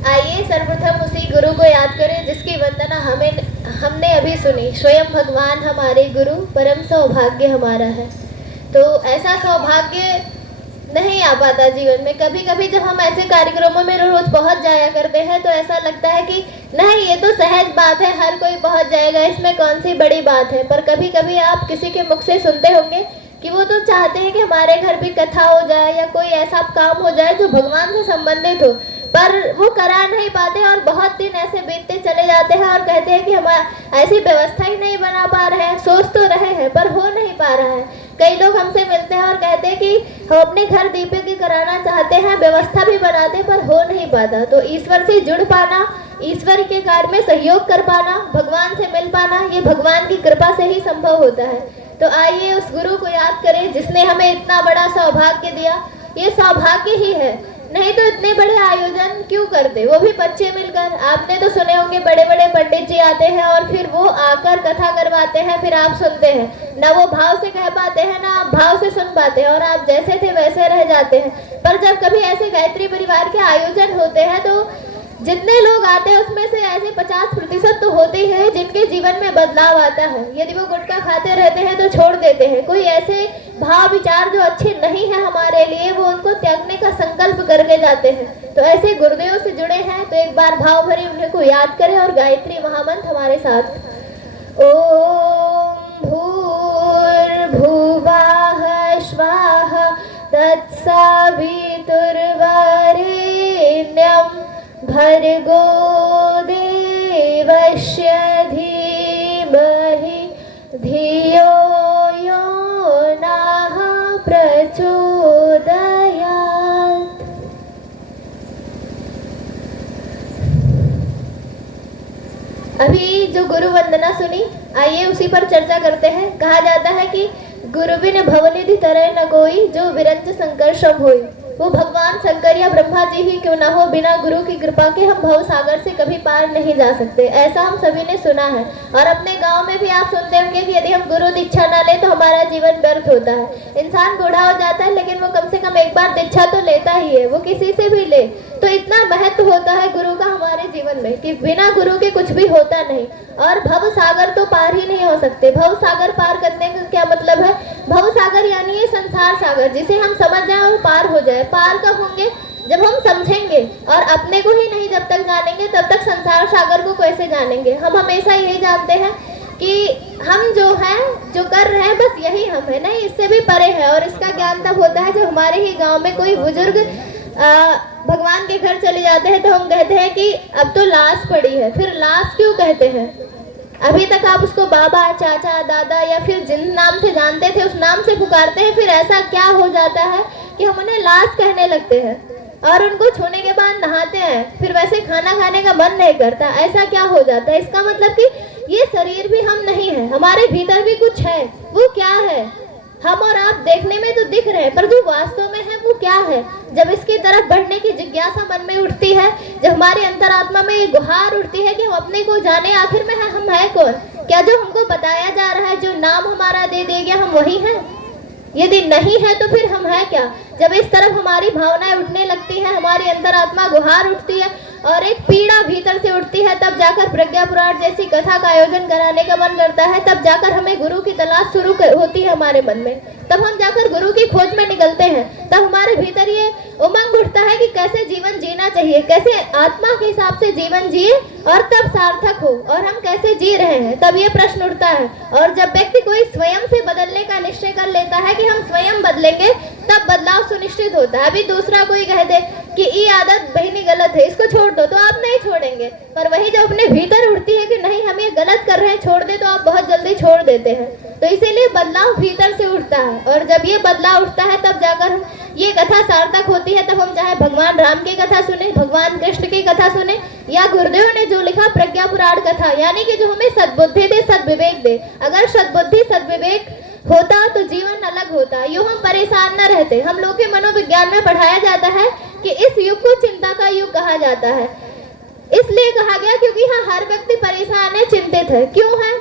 आइए सर्वप्रथम उसी गुरु को याद करें जिसकी वंदना हमने अभी सुनी। स्वयं भगवान हमारे गुरु, परम सौभाग्य हमारा है। तो ऐसा सौभाग्य नहीं आ पाता जीवन में। कभी कभी जब हम ऐसे कार्यक्रमों में रोज पहुंच जाया करते हैं तो ऐसा लगता है कि नहीं, ये तो सहज बात है, हर कोई पहुंच जाएगा, इसमें कौन सी बड़ी बात है। पर कभी कभी आप किसी के मुख से सुनते होंगे कि वो तो चाहते हैं कि हमारे घर भी कथा हो जाए या कोई ऐसा काम हो जाए जो भगवान से संबंधित हो, पर वो करा नहीं पाते और बहुत दिन ऐसे बीतते चले जाते हैं और कहते हैं कि हम ऐसी व्यवस्था ही नहीं बना पा रहे हैं। सोच तो रहे हैं पर हो नहीं पा रहा है। कई लोग हमसे मिलते हैं और कहते हैं कि हम अपने घर दीपक की कराना चाहते हैं, व्यवस्था भी बनाते हैं पर हो नहीं पाता। तो ईश्वर से जुड़ पाना, ईश्वर के कार्य में सहयोग कर पाना, भगवान से मिल पाना, ये भगवान की कृपा से ही संभव होता है। तो आइए उस गुरु को याद करें जिसने हमें इतना बड़ा सौभाग्य दिया। ये सौभाग्य ही है, नहीं तो इतने बड़े आयोजन क्यों करते, वो भी बच्चे मिलकर। आपने तो सुने होंगे बड़े बड़े पंडित जी आते हैं और फिर वो आकर कथा करवाते हैं, फिर आप सुनते हैं। ना वो भाव से कह पाते हैं, ना आप भाव से सुन पाते हैं और आप जैसे थे वैसे रह जाते हैं। पर जब कभी ऐसे गायत्री परिवार के आयोजन होते हैं तो जितने लोग आते हैं उसमें से ऐसे 50% तो होते हैं जिनके जीवन में बदलाव आता है। यदि वो गुटखा खाते रहते हैं तो छोड़ देते हैं। कोई ऐसे भाव विचार जो अच्छे नहीं है हमारे लिए, वो उनको त्यागने का संकल्प करके जाते हैं। तो ऐसे गुरुदेव से जुड़े हैं तो एक बार भाव भरी उन्हें को याद करें और गायत्री महामंत्र हमारे साथ। ओम भूर्भुवः स्वः तत्सवितुर्वरेण्यं भर्गो देवस्य धीमहि धियो यो नः प्रचोदयात्। अभी जो गुरु वंदना सुनी, आइए उसी पर चर्चा करते हैं। कहा जाता है कि गुरु बिन भवनिधि तरह न कोई, जो विरंच शंकर सब होई। वो भगवान शंकर या ब्रह्मा जी ही क्यों ना हो, बिना गुरु की कृपा के हम भव सागर से कभी पार नहीं जा सकते। ऐसा हम सभी ने सुना है और अपने गांव में भी आप सुनते होंगे कि यदि हम गुरु दीक्षा ना ले तो हमारा जीवन व्यर्थ होता है। इंसान बूढ़ा हो जाता है लेकिन वो कम से कम एक बार दीक्षा तो लेता ही है, वो किसी से भी ले। तो इतना महत्व होता है गुरु का हमारे जीवन में कि बिना गुरु के कुछ भी होता नहीं। और भव सागर तो पार ही नहीं हो सकते। भव सागर पार करने का क्या मतलब है? भव सागर यानी ये संसार सागर, जिसे हम समझ जाए और पार हो जाए। पार कब होंगे? जब हम समझेंगे और अपने को ही नहीं जब तक जानेंगे तब तक संसार सागर को कैसे जानेंगे। हम हमेशा यही जानते हैं कि हम जो हैं, जो कर रहे हैं, बस यही हम है, नहीं इससे भी परे है। और इसका ज्ञान तब होता है जब हमारे ही गांव में कोई बुजुर्ग भगवान के घर चले जाते हैं तो हम कहते हैं कि अब तो लाश पड़ी है। फिर लाश क्यों कहते हैं? अभी तक आप उसको बाबा, चाचा, दादा या फिर जिन नाम से जानते थे उस नाम से पुकारते हैं। फिर ऐसा क्या हो जाता है कि हम उन्हें लाश कहने लगते हैं और उनको छूने के बाद नहाते हैं, फिर वैसे खाना खाने का मन नहीं करता। ऐसा क्या हो जाता है? इसका मतलब कि ये शरीर भी हम नहीं है, हमारे भीतर भी कुछ है। वो क्या है? हम और आप देखने में तो दिख रहे हैं पर जो वास्तव में है वो क्या है? जब इसकी तरफ बढ़ने की जिज्ञासा मन में उठती है, जब हमारी अंतरात्मा में ये गुहार उठती है कि हम अपने को जाने, आखिर में हम है कौन? क्या जो हमको बताया जा रहा है, जो नाम हमारा दे दिया गया, हम वही हैं? यदि नहीं है तो फिर हम है क्या? जब इस तरफ हमारी भावनाएं उठने लगती हैं, हमारी अंतरात्मा गुहार उठती है और एक पीड़ा भीतर से उठती है, तब जाकर प्रज्ञा पुराण जैसी कथा का आयोजन कराने का मन करता है। तब जाकर हमें गुरु की तलाश शुरू होती है हमारे मन में। तब हम जाकर गुरु की खोज में निकलते हैं। तब हमारे भीतर ये उमंग उठता है कि कैसे जीवन जीना चाहिए, कैसे आत्मा के हिसाब से जीवन जिए और तब सार्थक हो, और हम कैसे जी रहे हैं, तब ये प्रश्न उठता है। और जब व्यक्ति कोई स्वयं से बदलने का निश्चय कर लेता है कि हम स्वयं बदलेंगे, तब बदलाव सुनिश्चित होता है। अभी दूसरा कोई कह दे कि ये आदत बहनी गलत है, इसको छोड़ दो, तो आप नहीं छोड़ेंगे। पर वही जब अपने भीतर उठती है कि नहीं हम ये गलत कर रहे हैं, छोड़ दे, तो आप बहुत जल्दी छोड़ देते हैं। तो इसीलिए बदलाव भीतर से उठता है और जब ये बदलाव उठता है तब जाकर ये कथा सार्थक होती है। तब हम चाहे भगवान राम की कथा सुने, भगवान कृष्ण की कथा सुने, या गुरुदेव ने जो लिखा प्रज्ञा पुराण कथा, यानी कि जो हमें सद्बुद्धि दे, सद्विवेक दे। अगर सद्बुद्धि सद्विवेक होता तो जीवन अलग होता, यूं हम परेशान न रहते। हम लोग के मनोविज्ञान में पढ़ाया जाता है कि इस युग को चिंता का युग कहा जाता है। इसलिए कहा गया क्योंकि हाँ, हर व्यक्ति परेशान है, चिंतित है। क्यों है?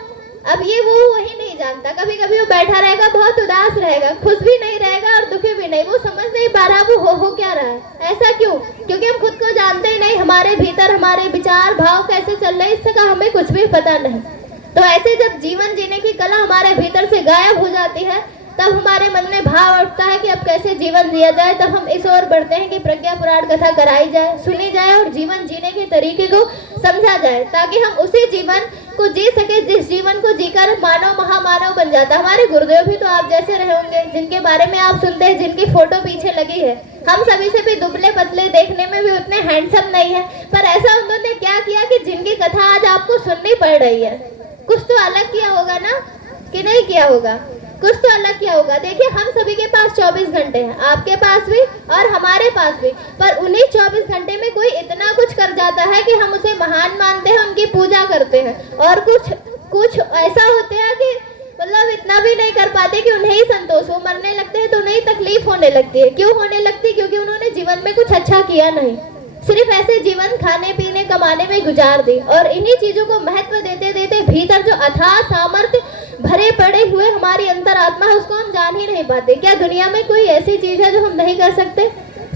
अब ये वो वही नहीं जानता, कभी कभी वो बैठा रहेगा, बहुत उदास रहेगा, खुश भी नहीं रहेगा और दुखी भी नहीं, वो समझ नहीं पा रहा वो हो क्या रहा है। ऐसा क्यों? क्योंकि हम खुद को जानते ही नहीं, हमारे भीतर हमारे विचार भाव कैसे चल रहे हैं इसका हमें कुछ भी पता नहीं। तो ऐसे जब जीवन जीने की कला हमारे भीतर से गायब हो जाती है, तब हमारे मन में भाव उठता है कि अब कैसे जीवन जिया जाए। तब हम इस ओर बढ़ते हैं कि प्रज्ञा पुराण कथा कराई जाए, सुनी जाए और जीवन जीने के तरीके को समझा जाए, ताकि हम उसी जीवन को जी सके जिस जीवन को जीकर मानव महामानव बन जाता। हमारे गुरुदेव भी तो आप जैसे रहे होंगे, जिनके बारे में आप सुनते हैं, जिनकी फोटो पीछे लगी है। हम सभी से भी दुबले पतले, देखने में भी उतने हैंडसम नहीं है, पर ऐसा उन्होंने क्या किया कि जिनकी कथा आज आपको सुननी पड़ रही है। कुछ तो अलग किया होगा ना, कि नहीं किया होगा? कुछ तो अलग किया होगा। देखिए, हम सभी के पास 24 घंटे हैं, आपके पास भी और हमारे पास भी, पर उन्हीं 24 घंटे में कोई इतना कुछ कर जाता है कि हम उसे महान मानते हैं, उनकी पूजा करते हैं, और कुछ ऐसा होते हैं कि मतलब इतना भी नहीं कर पाते कि उन्हें ही संतोष हो। मरने लगते हैं तो उन्हें तकलीफ होने लगती है। क्यों होने लगती? क्योंकि उन्होंने जीवन में कुछ अच्छा किया नहीं, सिर्फ ऐसे जीवन खाने पीने कमाने में गुजार दी। और इन्हीं चीजों को महत्व देते देते भीतर जो अथाह सामर्थ्य भरे पड़े हुए हमारी अंतरात्मा है, उसको हम जान ही नहीं पाते। क्या दुनिया में कोई ऐसी चीज है जो हम नहीं कर सकते?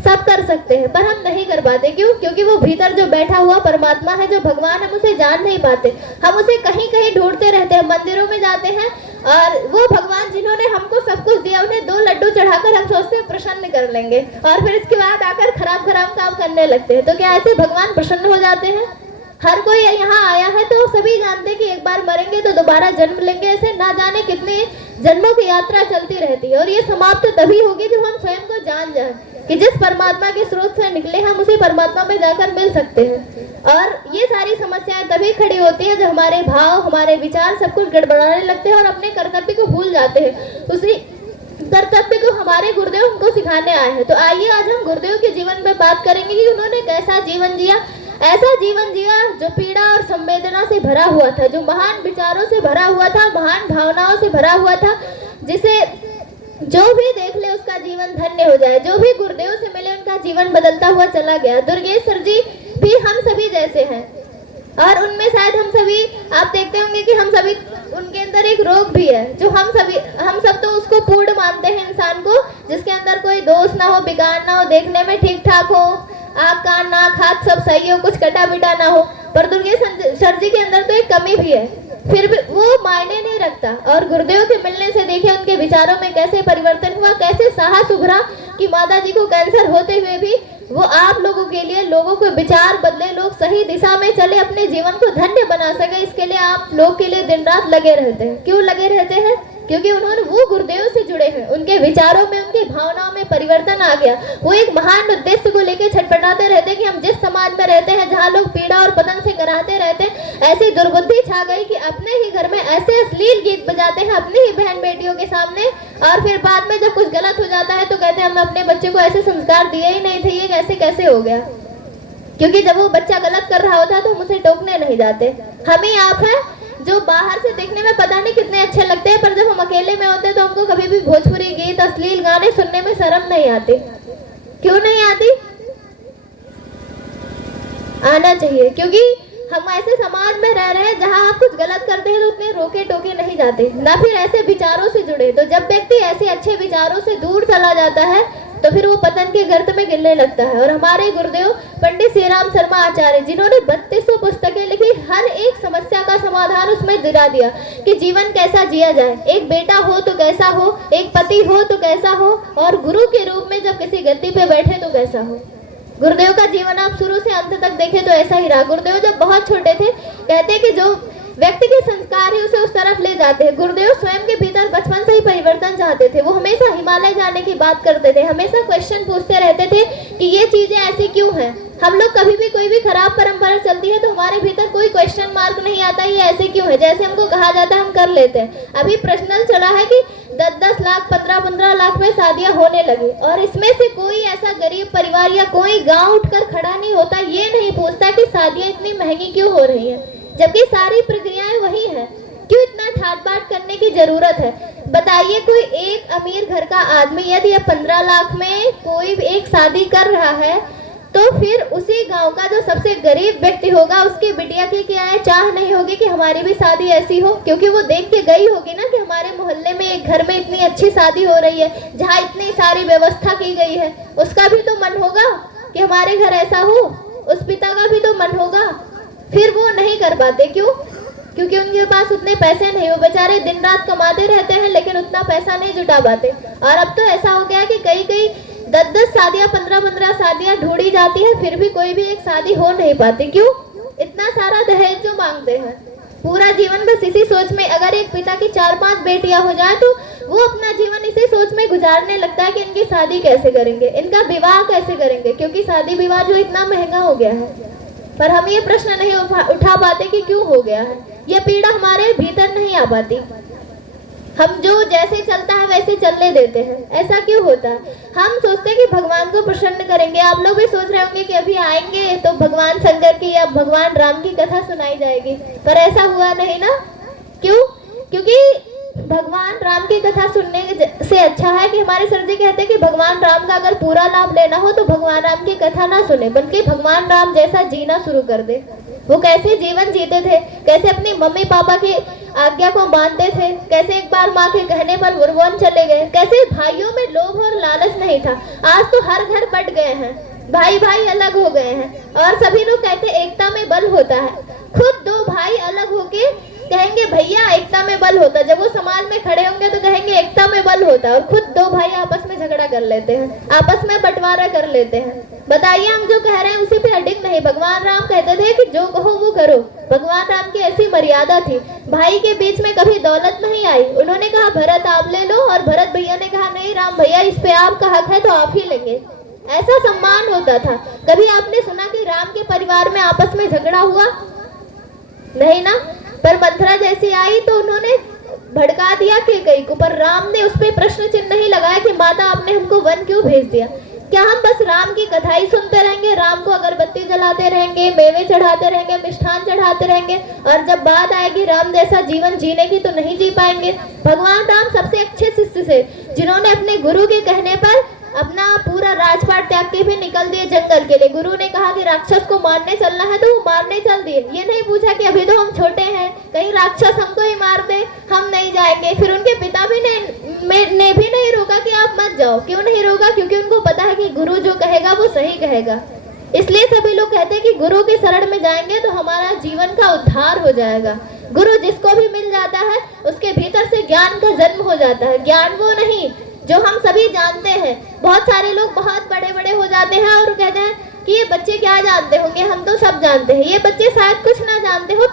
सब कर सकते हैं, पर हम नहीं कर पाते। क्यों? क्योंकि वो भीतर जो बैठा हुआ परमात्मा है, जो भगवान, हम उसे जान नहीं पाते। हम उसे कहीं कहीं ढूंढते रहते हैं, मंदिरों में जाते हैं, और वो भगवान जिन्होंने हमको सब कुछ दिया, उन्हें 2 लड्डू चढ़ाकर हम सोचते हैं प्रसन्न कर लेंगे, और फिर इसके बाद आकर खराब खराब काम करने लगते हैं। तो क्या ऐसे भगवान प्रसन्न हो जाते हैं? हर कोई यहाँ आया है तो सभी जानते हैं कि एक बार मरेंगे तो दोबारा जन्म लेंगे। ऐसे ना जाने कितने जन्मों की यात्रा चलती रहती है, और ये समाप्त तभी होगी जब हम स्वयं को जान जाएं कि जिस परमात्मा के स्रोत से निकले हम उसी परमात्मा में जाकर मिल सकते हैं। और ये सारी समस्याएं तभी खड़ी होती है जब हमारे भाव, हमारे विचार सब कुछ गड़बड़ाने लगते हैं और अपने कर्तव्य को भूल जाते हैं। उसी कर्तव्य को हमारे गुरुदेव हमको सिखाने आए हैं। तो आइए आज हम गुरुदेव के जीवन में बात करेंगे कि उन्होंने कैसा जीवन जिया। ऐसा जीवन जिया जो पीड़ा और संवेदना से भरा हुआ था, जो महान विचारों से भरा हुआ था, महान भावनाओं से भरा हुआ था, जिसे जो भी देख ले उसका जीवन धन्य हो जाए। जो भी गुरुदेव से मिले उनका जीवन बदलता हुआ चला गया। दुर्गेश सर जी भी हम सभी जैसे हैं, और उनमें शायद हम सभी, आप देखते होंगे कि हम सभी, उनके अंदर एक रोग भी है जो हम सब तो उसको पूर्ण मानते हैं, इंसान को जिसके अंदर कोई दोष ना हो, बिगाड़ ना हो, देखने में ठीक ठाक हो, आँख कान नाक हाथ सब सही हो, कुछ कटा बिटा ना हो। पर दुर्गेश सर जी के अंदर तो एक कमी भी है, फिर भी वो मायने नहीं रखता। और गुरुदेव के मिलने से देखिए उनके विचारों में कैसे परिवर्तन हुआ, कैसे साहस उभरा कि माता जी को कैंसर होते हुए भी वो आप लोगों के लिए, लोगों के विचार बदले, लोग सही दिशा में चले, अपने जीवन को धन्य बना सके, इसके लिए आप लोग के लिए दिन रात लगे रहते हैं। क्यों लगे रहते हैं? क्योंकि उन्होंने वो गुरुदेव से जुड़े हैं, उनके विचारों में, उनकी भावनाओं में परिवर्तन आ गया। वो एक महान उद्देश्य को लेकर छटपटाते रहते हैं कि हम जिस समाज में रहते हैं जहाँ लोग पीड़ा और पतन से कराहते रहते हैं, ऐसी दुर्बुद्धि छा गई कि अपने ही घर में ऐसे अश्लील गीत बजाते हैं अपनी ही बहन बेटियों के सामने, और फिर बाद में जब कुछ गलत हो जाता है तो कहते हैं हमने अपने बच्चे को ऐसे संस्कार दिए ही नहीं थे, ये कैसे हो गया। क्योंकि जब वो बच्चा गलत कर रहा होता है तो हम उसे टोकने नहीं जाते। हम ही आप हैं जो बाहर से देखने में पता नहीं कितने अच्छे लगते हैं, पर जब हम अकेले में होते हैं तो हमको कभी भी भोजपुरी गीत, अश्लील गाने सुनने में शर्म नहीं आती। क्यों नहीं आती? आना चाहिए, क्योंकि हम ऐसे समाज में रह रहे हैं जहाँ आप कुछ गलत करते हैं तो उतने रोके टोके नहीं जाते, ना फिर ऐसे विचारों से जुड़े। तो जब व्यक्ति ऐसे अच्छे विचारों से दूर चला जाता है तो फिर वो पतन के गर्त में गिरने लगता है। और हमारे गुरुदेव पंडित श्री राम शर्मा आचार्य, जिन्होंने 3200 पुस्तकें लिखी, हर एक समस्या का समाधान उसमें दिला दिया कि जीवन कैसा जिया जाए, एक बेटा हो तो कैसा हो, एक पति हो तो कैसा हो, और गुरु के रूप में जब किसी गद्दी पे बैठे तो कैसा हो। गुरुदेव का जीवन आप शुरू से अंत तक देखें तो ऐसा ही रहा। गुरुदेव जब बहुत छोटे थे, कहते कि जो व्यक्ति के संस्कार ही उसे उस तरफ ले जाते हैं। गुरुदेव स्वयं के भीतर बचपन से ही परिवर्तन चाहते थे। वो हमेशा हिमालय जाने की बात करते थे, हमेशा क्वेश्चन पूछते रहते थे कि ये चीजें ऐसी क्यों हैं। हम लोग कभी भी कोई भी खराब परंपरा चलती है तो हमारे भीतर कोई क्वेश्चन मार्क नहीं आता, ये ऐसे क्यों है, जैसे हमको कहा जाता है हम कर लेते हैं। अभी प्रश्नल चला है कि 10-10 लाख 15-15 लाख में शादियां होने लगी, और इसमें से कोई ऐसा गरीब परिवार या कोई गांव उठकर खड़ा नहीं होता, ये नहीं पूछता कि शादियां इतनी महंगी क्यों हो रही हैं, जबकि सारी प्रक्रियाएं वही है। क्यों इतना ठाट बाट करने की जरूरत है? बताइए, कोई एक अमीर घर का आदमी यदि 15 लाख में कोई एक शादी कर रहा है तो फिर उसी गांव का जो सबसे गरीब व्यक्ति होगा उसकी बिटिया की क्या है चाह नहीं होगी कि हमारी भी शादी ऐसी हो, क्योंकि वो देख के गई होगी ना कि हमारे मोहल्ले में एक घर में इतनी अच्छी शादी हो रही है जहाँ इतनी सारी व्यवस्था की गई है। उसका भी तो मन होगा कि हमारे घर ऐसा हो, उस पिता का भी तो मन होगा। फिर वो नहीं कर पाते, क्यों? क्योंकि उनके पास उतने पैसे नहीं, वो बेचारे दिन रात कमाते रहते हैं लेकिन उतना पैसा नहीं जुटा पाते। और अब तो ऐसा हो गया कि कई 10 शादियां 15 शादियां ढूंढी जाती है, फिर भी कोई भी एक शादी हो नहीं पाती। क्यों? इतना सारा दहेज जो मांगते हैं। पूरा जीवन बस इसी सोच में, अगर एक पिता की 4-5 बेटियां हो जाए तो वो अपना जीवन इसी सोच में गुजारने लगता है कि इनकी शादी कैसे करेंगे, इनका विवाह कैसे करेंगे, क्योंकि शादी विवाह जो इतना महंगा हो गया है। पर हम ये प्रश्न नहीं उठा पाते कि क्यों हो गया है। ये पीड़ा हमारे भीतर नहीं आ पाती। हम जो जैसे चलता है वैसे चलने देते हैं। ऐसा क्यों होता है? हम सोचते हैं कि भगवान को प्रसन्न करेंगे। आप लोग भी सोच रहे होंगे कि अभी आएंगे तो भगवान शंकर की या भगवान राम की कथा सुनाई जाएगी, पर ऐसा हुआ नहीं ना। क्यों? क्योंकि भगवान राम की कथा सुनने से अच्छा है कि हमारे सर जी कहते हैं कि भगवान राम का अगर पूरा लाभ लेना हो तो भगवान राम की कथा ना सुने, बल्कि भगवान राम जैसा जीना शुरू कर दे। वो कैसे जीवन जीते थे, कैसे अपनी मम्मी पापा की आज्ञा को मानते थे, कैसे एक बार माँ के कहने पर वृंदावन चले गए, कैसे भाइयों में लोभ और लालच नहीं था। आज तो हर घर बट गए हैं, भाई भाई अलग हो गए हैं और सभी लोग कहते एकता में बल होता है। खुद 2 भाई अलग होके कहेंगे भैया एकता में बल होता, जब वो समाज में खड़े होंगे तो कहेंगे एकता में बल होता, और खुद 2 भाई आपस में झगड़ा कर लेते हैं, आपस में बंटवारा कर लेते हैं। बताइए, हम जो कह रहे हैं उसी पे अडिग नहीं। भगवान राम कहते थे कि जो कहो वो करो। भगवान राम की ऐसी मर्यादा थी। भाई के बीच में कभी दौलत नहीं आई। उन्होंने कहा भरत आप ले लो, और भरत भैया ने कहा नहीं राम भैया इस पे आपका हक है तो आप ही लेंगे। ऐसा सम्मान होता था। कभी आपने सुना कि राम के परिवार में आपस में झगड़ा हुआ? नहीं ना। पर मंथरा जैसी आई तो उन्होंने भड़का दिया कैकेयी को, पर राम ने उस पर प्रश्न चिन्ह नहीं लगाया कि माता आपने हमको वन क्यों भेज दिया। क्या हम बस राम की कथा ही सुनते रहेंगे, राम को अगरबत्ती जलाते रहेंगे, मेवे चढ़ाते रहेंगे, मिष्ठान चढ़ाते रहेंगे, और जब बात आएगी राम जैसा जीवन जीने की तो नहीं जी पाएंगे? भगवान राम सबसे अच्छे शिष्य थे, जिन्होंने अपने गुरु के कहने पर अपना पूरा राजपाट त्याग के भी निकल दिए जंगल के लिए। गुरु ने कहा कि राक्षस को मारने चलना है तो वो मारने चल दिए। ये नहीं पूछा कि अभी तो हम छोटे हैं, कहीं राक्षस हमको ही मार दे, हम नहीं जाएंगे। फिर उनके पिता भी ने भी नहीं रोका कि आप मत जाओ। क्यों नहीं रोका? क्योंकि उनको पता है कि गुरु जो कहेगा वो सही कहेगा। इसलिए सभी लोग कहते हैं कि गुरु के शरण में जाएंगे तो हमारा जीवन का उद्धार हो जाएगा। गुरु जिसको भी मिल जाता है उसके भीतर से ज्ञान का जन्म हो जाता है। ज्ञान वो नहीं जो हम सभी जानते हैं। बहुत सारे लोग बहुत बड़े बड़े हो जाते हैं और कहते हैं कि ये बच्चे क्या जानते होंगे, हम तो सब जानते हैं। ये बच्चे शायद कुछ ना जानते हो,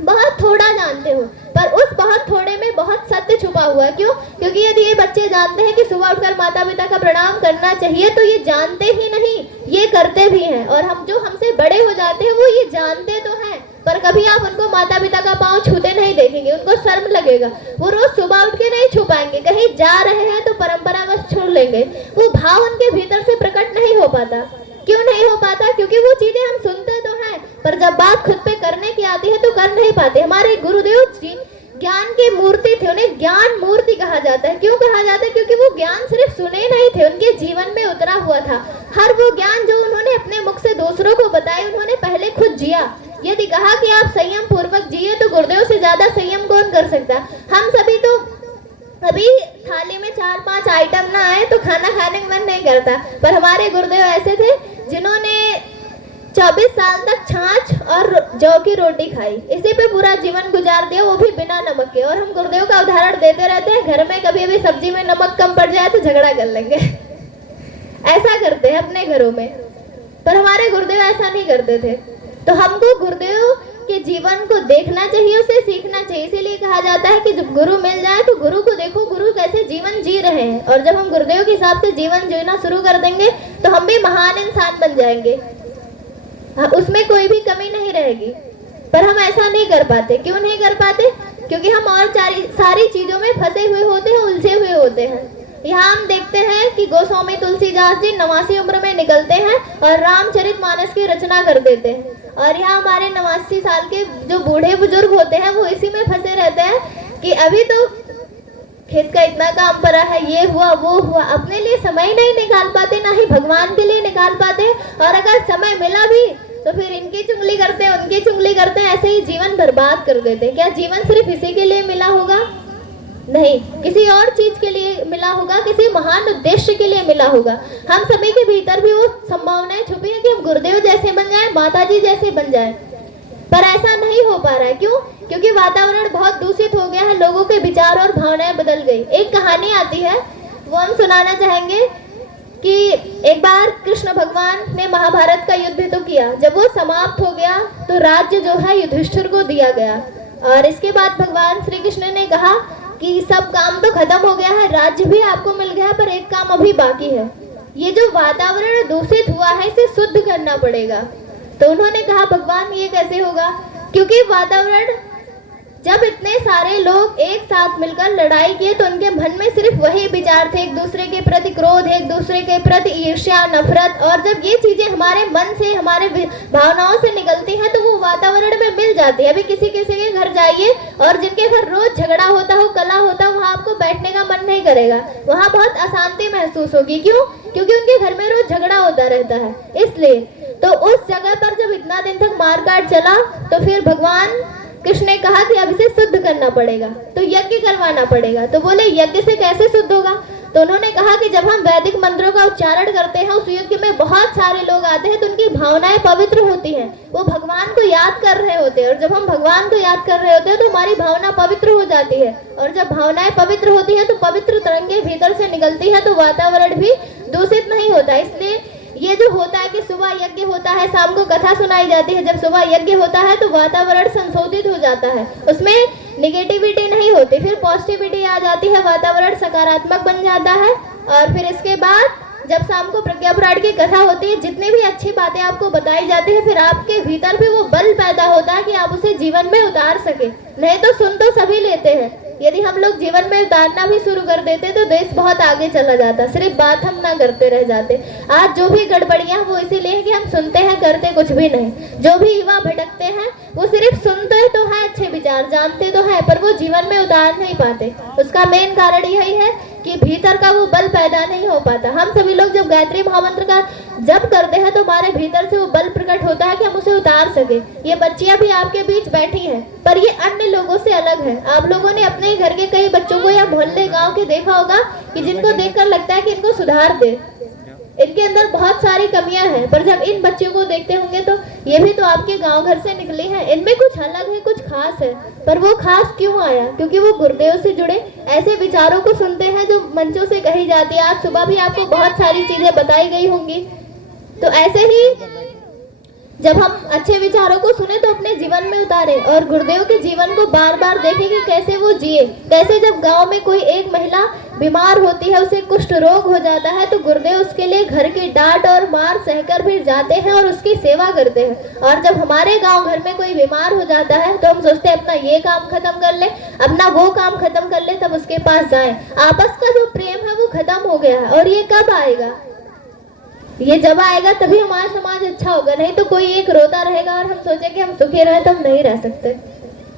बहुत थोड़ा जानते हो, पर उस बहुत थोड़े में बहुत सत्य छुपा हुआ है। क्यों? क्योंकि यदि ये बच्चे जानते हैं कि सुबह उठकर माता पिता का प्रणाम करना चाहिए, तो ये जानते ही नहीं, ये करते भी हैं। और हम जो हमसे बड़े हो जाते हैं वो ये जानते तो हैं, पर कभी आप उनको माता पिता का पाँव छूते नहीं देखेंगे, उनको शर्म लगेगा। वो रोज सुबह उठ के नहीं छू पाएंगे, कहीं जा रहे हैं तो परंपरा बस छोड़ लेंगे। वो भाव उनके भीतर से प्रकट नहीं हो पाता। क्यों नहीं हो पाता? क्योंकि वो चीजें हम सुनते तो हैं, पर जब बात खुद पे करने की आती है तो कर नहीं पाते। हमारे गुरुदेव जी ज्ञान की मूर्ति थे, उन्हें ज्ञान मूर्ति कहा जाता है। क्यों कहा जाता है? क्योंकि वो ज्ञान सिर्फ सुने नहीं थे, उनके जीवन में उतरा हुआ था। हर वो ज्ञान जो उन्होंने अपने मुख से दूसरों को बताया, उन्होंने पहले खुद जिया। यदि कहा कि आप संयम पूर्वक जिए तो गुरुदेव से ज्यादा संयम कौन कर सकता? हम सभी तो कभी थाली में 4-5 आइटम ना आए तो खाना खाने का मन नहीं करता, पर हमारे गुरुदेव ऐसे थे जिन्होंने 24 साल तक छाछ और जौ की रोटी खाई, इसी पे पूरा जीवन गुजार दिया, वो भी बिना नमक के। और हम गुरुदेव का उदाहरण देते रहते हैं। घर में कभी भी सब्जी में नमक कम पड़ जाए तो झगड़ा कर लेंगे। ऐसा करते हैं अपने घरों में, पर हमारे गुरुदेव ऐसा नहीं करते थे। तो हमको गुरुदेव के जीवन को देखना चाहिए, उसे सीखना चाहिए। इसीलिए कहा जाता है कि जब गुरु मिल जाए तो गुरु को देखो, गुरु कैसे जीवन जी रहे हैं। और जब हम गुरुदेव के हिसाब से जीवन जीना शुरू कर देंगे तो हम भी महान इंसान बन जाएंगे, उसमें कोई भी कमी नहीं रहेगी। पर हम ऐसा नहीं कर पाते। क्यों नहीं कर पाते? क्योंकि हम और सारी चीजों में फंसे हुए होते हैं, उलझे हुए होते हैं। यहाँ हम देखते हैं कि गोस्वामी तुलसीदास जी 89 उम्र में निकलते हैं और रामचरितमानस की रचना कर देते हैं। और यहाँ हमारे 89 साल के जो बूढ़े बुजुर्ग होते हैं वो इसी में फंसे रहते हैं कि अभी तो खेत का इतना काम पड़ा है, ये हुआ वो हुआ, अपने लिए समय नहीं निकाल पाते, ना ही भगवान के लिए निकाल पाते। और अगर समय मिला भी तो फिर इनकी चुगली करते हैं, उनकी चुगली करते हैं, ऐसे ही जीवन बर्बाद कर देते हैं। क्या जीवन सिर्फ इसी के लिए मिला होगा? नहीं, किसी और चीज के लिए मिला होगा, किसी महान उद्देश्य के लिए मिला होगा। हम सभी के भीतर भी वो संभावनाएं छुपी है कि हम गुरुदेव जैसे बन जाएं, माताजी जैसे बन जाएं, पर ऐसा नहीं हो पा रहा है। क्यों? क्योंकि वातावरण बहुत दूषित हो गया है, लोगों के विचार और भावनाएं बदल गई। एक कहानी आती है, वो हम सुनाना चाहेंगे कि एक बार कृष्ण भगवान ने महाभारत का युद्ध तो किया, जब वो समाप्त हो गया तो राज्य जो है युधिष्ठिर को दिया गया। और इसके बाद भगवान श्री कृष्ण ने कहा कि सब काम तो खत्म हो गया है, राज्य भी आपको मिल गया, पर एक काम अभी बाकी है। ये जो वातावरण दूषित हुआ है इसे शुद्ध करना पड़ेगा। तो उन्होंने कहा भगवान ये कैसे होगा? क्योंकि वातावरण, जब इतने सारे लोग एक साथ मिलकर लड़ाई किए तो उनके मन में सिर्फ वही विचार थे, एक दूसरे के प्रति क्रोध, एक दूसरे के प्रति ईर्ष्या, नफरत। और जब ये चीजें हमारे मन से, हमारे भावनाओं से निकलती हैं तो वो वातावरण में मिल जाती है। अभी किसी किसी के घर जाइए और जिनके घर रोज झगड़ा होता हो, कला होता हो, वहाँ आपको बैठने का मन नहीं करेगा, वहाँ बहुत अशांति महसूस होगी। क्यों? क्योंकि उनके घर में रोज झगड़ा होता रहता है। इसलिए तो उस जगह पर जब इतना दिन तक मारकाट चला तो फिर भगवान कृष्ण ने कहा कि अब इसे शुद्ध करना पड़ेगा, तो यज्ञ करवाना पड़ेगा। तो बोले यज्ञ से कैसे शुद्ध होगा? तो उन्होंने कहा कि जब हम वैदिक मंत्रों का उच्चारण करते हैं, उस यज्ञ में बहुत सारे लोग आते हैं तो उनकी भावनाएं पवित्र होती हैं, वो भगवान को याद कर रहे होते हैं। और जब हम भगवान को याद कर रहे होते हैं तो हमारी भावना पवित्र हो जाती है। और जब भावनाएं पवित्र होती है तो पवित्र तरंगे भीतर से निकलती है, तो वातावरण भी दूषित नहीं होता। इसलिए ये जो होता है कि सुबह यज्ञ होता है, शाम को कथा सुनाई जाती है, जब सुबह यज्ञ होता है तो वातावरण संशोधित हो जाता है, उसमें निगेटिविटी नहीं होती, फिर पॉजिटिविटी आ जाती है, वातावरण सकारात्मक बन जाता है। और फिर इसके बाद जब शाम को प्रज्ञा पुराण की कथा होती है, जितनी भी अच्छी बातें आपको बताई जाती है, फिर आपके भीतर भी वो बल पैदा होता है कि आप उसे जीवन में उतार सके। नहीं तो सुन तो सभी लेते हैं, यदि हम लोग जीवन में उतारना भी शुरू कर देते तो देश बहुत आगे चला जाता, सिर्फ बात हम ना करते रह जाते। आज जो भी गड़बड़ियां वो इसीलिए कि हम सुनते हैं, करते कुछ भी नहीं। जो भी युवा भटकते हैं वो सिर्फ सुनते तो है अच्छे विचार, जानते तो है, पर वो जीवन में उतार नहीं पाते। उसका मेन कारण यही है कि भीतर का वो बल पैदा नहीं हो पाता। हम सभी लोग जब गायत्री महामंत्र का जप करते हैं तो हमारे भीतर से वो बल प्रकट होता है कि हम उसे उतार सके। ये बच्चियां भी आपके बीच बैठी हैं, पर ये अन्य लोगों से अलग है। आप लोगों ने अपने घर के कई बच्चों को या मोहल्ले गांव के देखा होगा कि जिनको देखकर लगता है कि इनको सुधार दे, इनके अंदर बहुत सारी कमियां हैं, पर जब इन बच्चों को देखते होंगे तो ये भी तो आपके गांव घर से निकले हैं, इनमें कुछ अलग है, कुछ खास है। पर वो खास क्यों आया? क्योंकि वो गुरुदेव से जुड़े ऐसे विचारों को सुनते हैं जो मंचों से कही जाती है। आज सुबह भी आपको बहुत सारी चीजें बताई गई होंगी। तो ऐसे ही जब हम अच्छे विचारों को सुने तो अपने जीवन में उतारें और गुरुदेव के जीवन को बार बार देखें कि कैसे वो जिए। कैसे जब गांव में कोई एक महिला बीमार होती है, उसे कुष्ठ रोग हो जाता है, तो गुरुदेव उसके लिए घर की डांट और मार सहकर भी जाते हैं और उसकी सेवा करते हैं। और जब हमारे गांव घर में कोई बीमार हो जाता है तो हम सोचते हैं अपना ये काम खत्म कर ले, अपना वो काम खत्म कर ले, तब उसके पास जाएं। आपस का जो प्रेम है वो खत्म हो गया है। और ये कब आएगा? ये जब आएगा तभी हमारा समाज अच्छा होगा। नहीं तो कोई एक रोता रहेगा और हम सोचे कि हम सुखी रहे, तो हम नहीं रह सकते।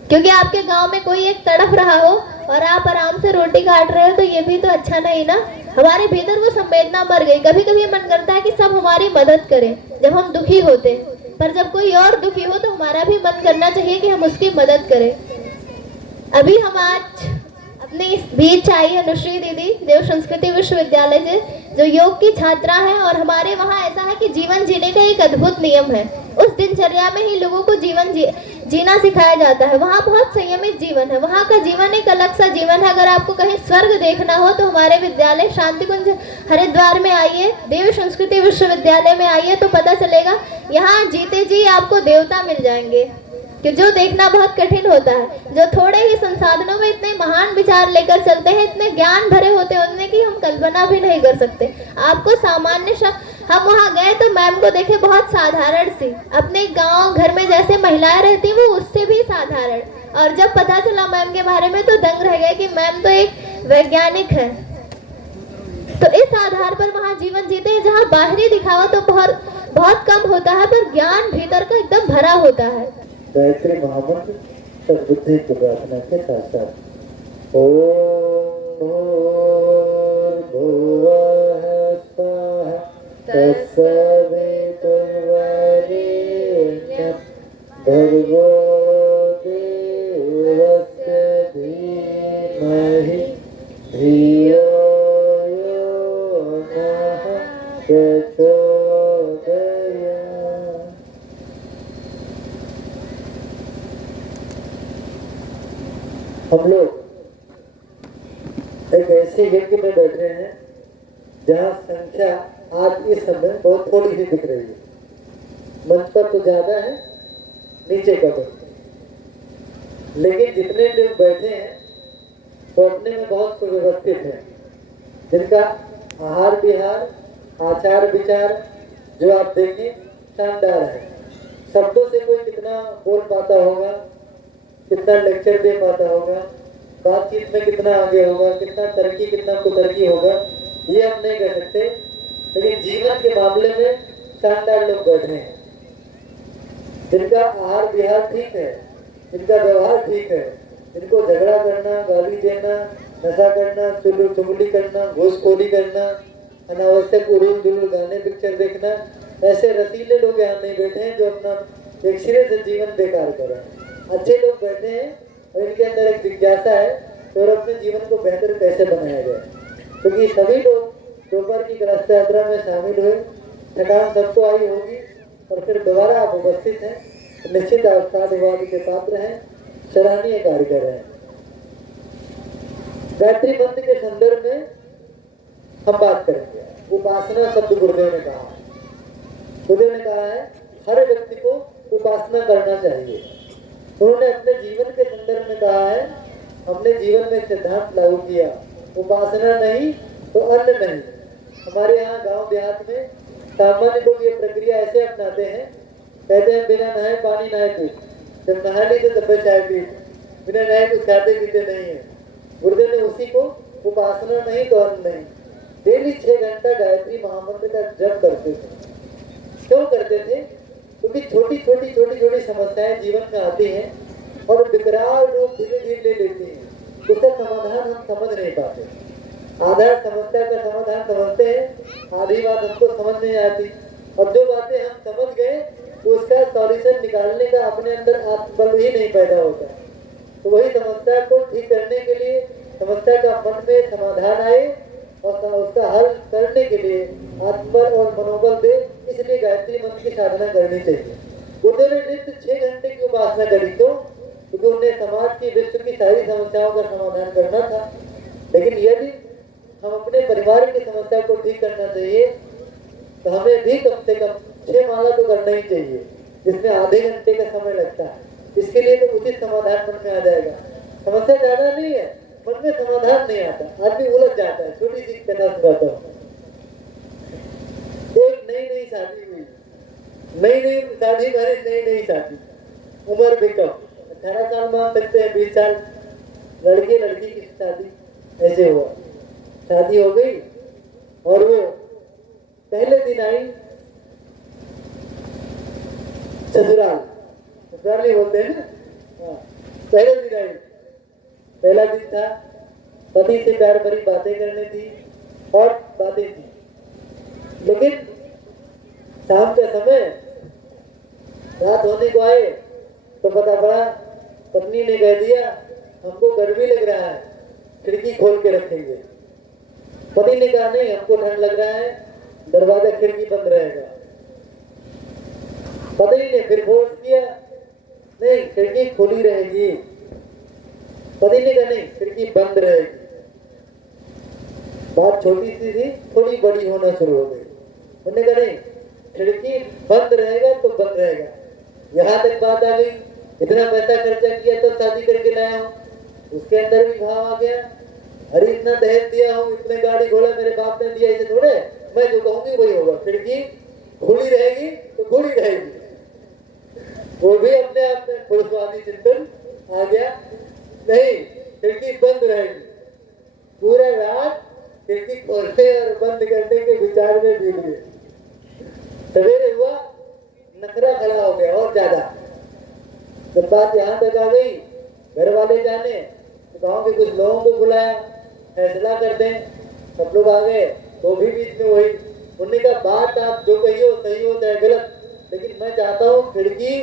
क्योंकि आपके गांव में कोई एक तड़प रहा हो और आप आराम से रोटी काट रहे हो तो ये भी तो अच्छा नहीं ना। हमारे भीतर वो संवेदना मर गई। कभी कभी मन करता है कि सब हमारी मदद करें जब हम दुखी होते, पर जब कोई और दुखी हो तो हमारा भी मन करना चाहिए कि हम उसकी मदद करें। अभी हम आज अपने इस बीच आई अनुश्री दीदी देव संस्कृति विश्वविद्यालय से, जो योग की छात्रा है। और हमारे वहाँ ऐसा है कि जीवन जीने का एक अद्भुत नियम है। उस दिनचर्या में ही लोगों को जीवन जीना सिखाया जाता है। वहाँ बहुत संयमित जीवन है, वहाँ का जीवन एक अलग सा जीवन है। अगर आपको कहीं स्वर्ग देखना हो तो हमारे विद्यालय शांति कुंज हरिद्वार में आइए, देव संस्कृति विश्वविद्यालय में आइए, तो पता चलेगा यहाँ जीते जी आपको देवता मिल जाएंगे। कि जो देखना बहुत कठिन होता है, जो थोड़े ही संसाधनों में इतने महान विचार लेकर चलते हैं, इतने ज्ञान भरे होते हैं उनमें कि हम कल्पना भी नहीं कर सकते। आपको सामान्य हम वहाँ गए तो मैम को देखे बहुत साधारण सी, अपने गांव घर में जैसे महिलाएं रहती वो उससे भी साधारण। और जब पता चला मैम के बारे में तो दंग रह गए कि मैम तो एक वैज्ञानिक है। तो इस आधार पर वहाँ जीवन जीते हैं जहाँ बाहरी दिखावा तो बहुत कम होता है, पर ज्ञान भीतर का एकदम भरा होता है। गायत्री महामंत्र सद्बुद्धि की प्रार्थना के साथ साथ ओम भूर्भुवः स्वः तत्सवितुर्वरेण्यं भर्गो देवस्य धीमहि धियो यो नः प्रचोदयात्। हम लोग एक ऐसे यज्ञ में बैठे हैं जहाँ संख्या आज इस समय बहुत थोड़ी सी दिख रही है। मंच पर तो ज्यादा है, नीचे का तो, लेकिन जितने लोग बैठे हैं वो अपने में बहुत सुव्यवस्थित हैं, जिनका आहार विहार आचार विचार जो आप देखें शानदार है। शब्दों से कोई कितना बोल पाता होगा, कितना लेक्चर दे पाता होगा, बातचीत में कितना आगे होगा, कितना तरक्की कितना कुतरक्की होगा, ये हम नहीं कह सकते। लेकिन जीवन के मामले में शानदार लोग बैठे हैं, जिनका आहार विहार ठीक है, जिनका व्यवहार ठीक है, जिनको झगड़ा करना, गाली देना, नशा करना, चुगली करना, घूसखोरी करना, अनावश्यक उड़ूल जुलूल गाने पिक्चर देखना, ऐसे रसीले लोग यहाँ नहीं बैठे हैं जो अपना एक सिरे से जीवन बेकार करें। अच्छे लोग बैठे हैं और इनके अंदर एक जिज्ञासा है तो अपने जीवन को बेहतर कैसे बनाया जाए। क्योंकि सभी लोग दोपहर की गृहस्थ यात्रा में शामिल हुए, थकान सबको आई होगी और फिर दोबारा आप उपस्थित हैं, तो निश्चित आप साधुवाद के पात्र हैं, सराहनीय कार्य कर रहे हैं। गायत्री मंत्र के संदर्भ में हम बात करेंगे। उपासना शब्द गुरुदेव ने कहा, गुरुदेव ने कहा है हर व्यक्ति को उपासना करना चाहिए। उन्होंने अपने जीवन के संदर्भ में कहा है, हमने जीवन में सिद्धांत लागू किया, उपासना नहीं तो अन्न नहीं। हमारे यहाँ गांव देहात में सामान्य लोग ये प्रक्रिया ऐसे अपनाते हैं, कहते हैं बिना नहाए पानी नहाए पी, जब नहा ली तो तब चाय पी, बिना नहाए कुछ खाते पीते नहीं है। गुरुदेव ने उसी को उपासना नहीं तो अन्न नहीं, डेली 6 घंटा गायत्री महामंत्र का जप करते थे। क्यों करते थे? क्योंकि छोटी छोटी समस्याएं जीवन में आती हैं और विकराल रूप धीरे धीरे ले लेती हैं। उसका समाधान हम समझ नहीं पाते। आधा समस्या का समाधान समझते हैं, आधी बात हमको समझ नहीं आती, और जो बातें हम समझ गए उसका सॉल्यूशन निकालने का अपने अंदर आत्मबल ही नहीं पैदा होता। तो वही समस्या को ठीक करने के लिए, समस्या का मन में समाधान आए और उसका हल करने के लिए आत्मबल और मनोबल दे, इसलिए गायत्री मंत्र की साधना करनी चाहिए। गुरुदेव ने नित्य 6 घंटे की उपासना करी। क्यों? क्योंकि उन्हें समाज की विश्व की सारी समस्याओं का समाधान करना था। लेकिन यदि हम अपने परिवार की समस्या को ठीक करना चाहिए तो हमें भी कम से कम 6 माला तो करना ही चाहिए, जिसमें आधे घंटे का समय लगता है। इसके लिए तो उचित समाधान मन में आ जाएगा। समस्या ज्यादा नहीं है, मन में समाधान नहीं आता, आदमी उलझ जाता है। छोटी सी कथा सुनाता हूँ। एक नई शादी हुई, नई शादी मैरिज, नई शादी, उम्र भी कम, 18 साल मान सकते हैं, 20 साल, लड़के लड़की की शादी ऐसे हुआ। शादी हो गई और वो पहले दिन आई ससुराल नहीं बोलते हैं ना, पहले दिन आई, पहला दिन था, पति से प्यार भरी बातें करनी थी और बातें थी। लेकिन शाम का समय, रात होने को आए तो पता पड़ा पत्नी ने कह दिया हमको गर्मी लग रहा है, खिड़की खोल के रखेंगे। पति ने कहा नहीं, हमको ठंड लग रहा है, दरवाजा खिड़की बंद रहेगा। पत्नी ने फिर फोर्स किया, नहीं खिड़की खुली रहेगी। पति ने कहा नहीं, खिड़की बंद रहेगी। बात छोटी सी थी, थोड़ी बड़ी होना शुरू हो गई। उन्होंने कहा नहीं, खिड़की बंद रहेगा तो बंद रहेगा। यहाँ तक बात आ गई, इतना पैसा खर्चा किया तो शादी करके लाया हूँ, उसके अंदर भी भाव आ गया, अरे इतना दहेज दिया हूँ, इतने गाड़ी घोड़ा मेरे बाप ने दिया, इसे थोड़े मैं जो कहूंगी वही होगा। खिड़की खुली रहेगी तो खुली रहेगी। वो भी अपने आप में पुरुषवादी चिंतन आ गया, नहीं खिड़की बंद रहेगी। पूरा रात खिड़की खोलने और बंद करने के विचार में बीत गए। सवेरे हुआ, नखरा खड़ा हो गया और ज्यादा। जब बात यहाँ तक आ गई, घर वाले जाने तो गांव के कुछ लोगों को बुलाया, फैसला कर दें। सब लोग आ गए, तो भी बीच में वही उन्होंने कहा बात आप जो कही हो सही हो चाहे गलत, लेकिन मैं चाहता हूँ खिड़की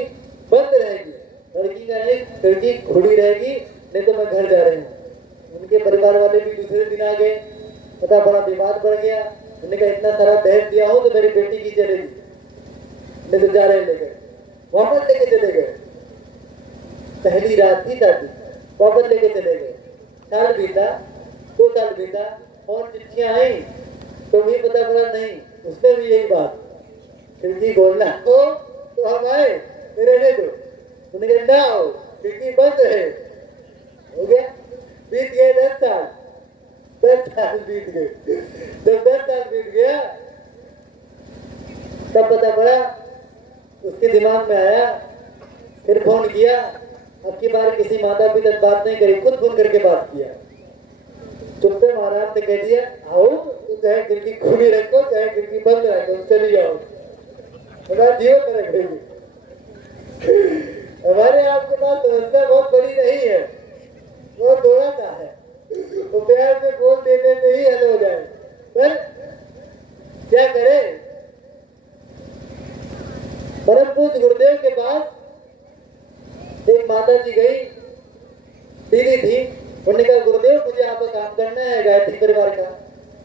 बंद रहेगी, लड़की का नहीं खिड़की खुली रहेगी, नहीं तो मैं घर जा रही हूँ। उनके परिवार वाले भी दूसरे दिन आ गए, पता बड़ा विवाद बढ़ गया। उन्होंने कहा इतना सारा दहेज दिया हो तो मेरी बेटी की चलेगी, नहीं तो जा रहे लेकर वापस लेके चले गए। पहली रात थी शादी, वापस लेके चले गए। साल बीता, 2 साल बीता और चिट्ठियां आई तो भी पता पड़ा नहीं, उसने भी यही बात खिड़की खोलना हो तो हम आए मेरे ले दो, उन्होंने कहा ना हो खिड़की बंद है। हो गया, बीत गए 10 साल, 10 साल बीत गए। जब 10 साल बीत गया तब पता पड़ा, उसके दिमाग में आया, फिर फोन किया। अब की बार किसी माता पिता से बात नहीं करी, खुद फोन करके बात किया। चुप्पे महाराज ने कह दिया आओ तो चाहे खिड़की खुली रखो चाहे खिड़की बंद रखो, चली जाओ, जियो रखेगी। हमारे आपके पास समस्या बहुत बड़ी नहीं है, वो थोड़ा सा है, तो प्यार से बोल देने से ही हल हो जाए। पर क्या करें, परम पूज्य गुरुदेव के पास एक माता जी गई, दीदी थी। उन्होंने कहा गुरुदेव मुझे आपका काम करना है, गायत्री परिवार का।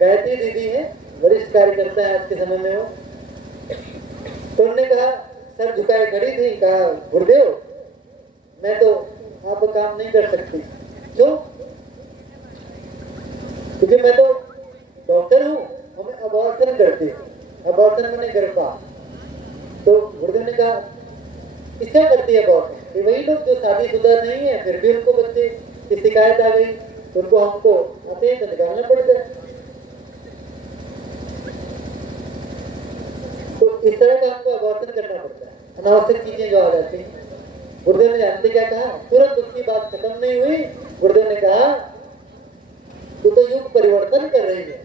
गायत्री दीदी है, वरिष्ठ कार्यकर्ता है आज के समय में वो। तो उन्होंने कहा, सर झुकाए खड़ी थी, कहा गुरुदेव मैं तो आपका काम नहीं कर सकती। क्यों? क्योंकि मैं तो डॉक्टर हूँ और मैं अबॉर्शन करती हूँ। अबॉर्शन मैंने गर्भपात। तो गुरुदेव ने कहा किसका करती है अबॉर्शन? वही लोग जो शादीशुदा नहीं है फिर भी उनको बच्चे की शिकायत आ गई, उनको हमको आते हैं तो निकालना पड़ता है। तो इस तरह का हमको अबॉर्शन करना पड़ता है, अनावश्यक चीजें जो आ जाती हैं। गुरुदेव ने जानते क्या कहा, तुरंत उसकी बात खत्म नहीं हुई। गुरुदेव ने कहा तू तो युग परिवर्तन कर रही है,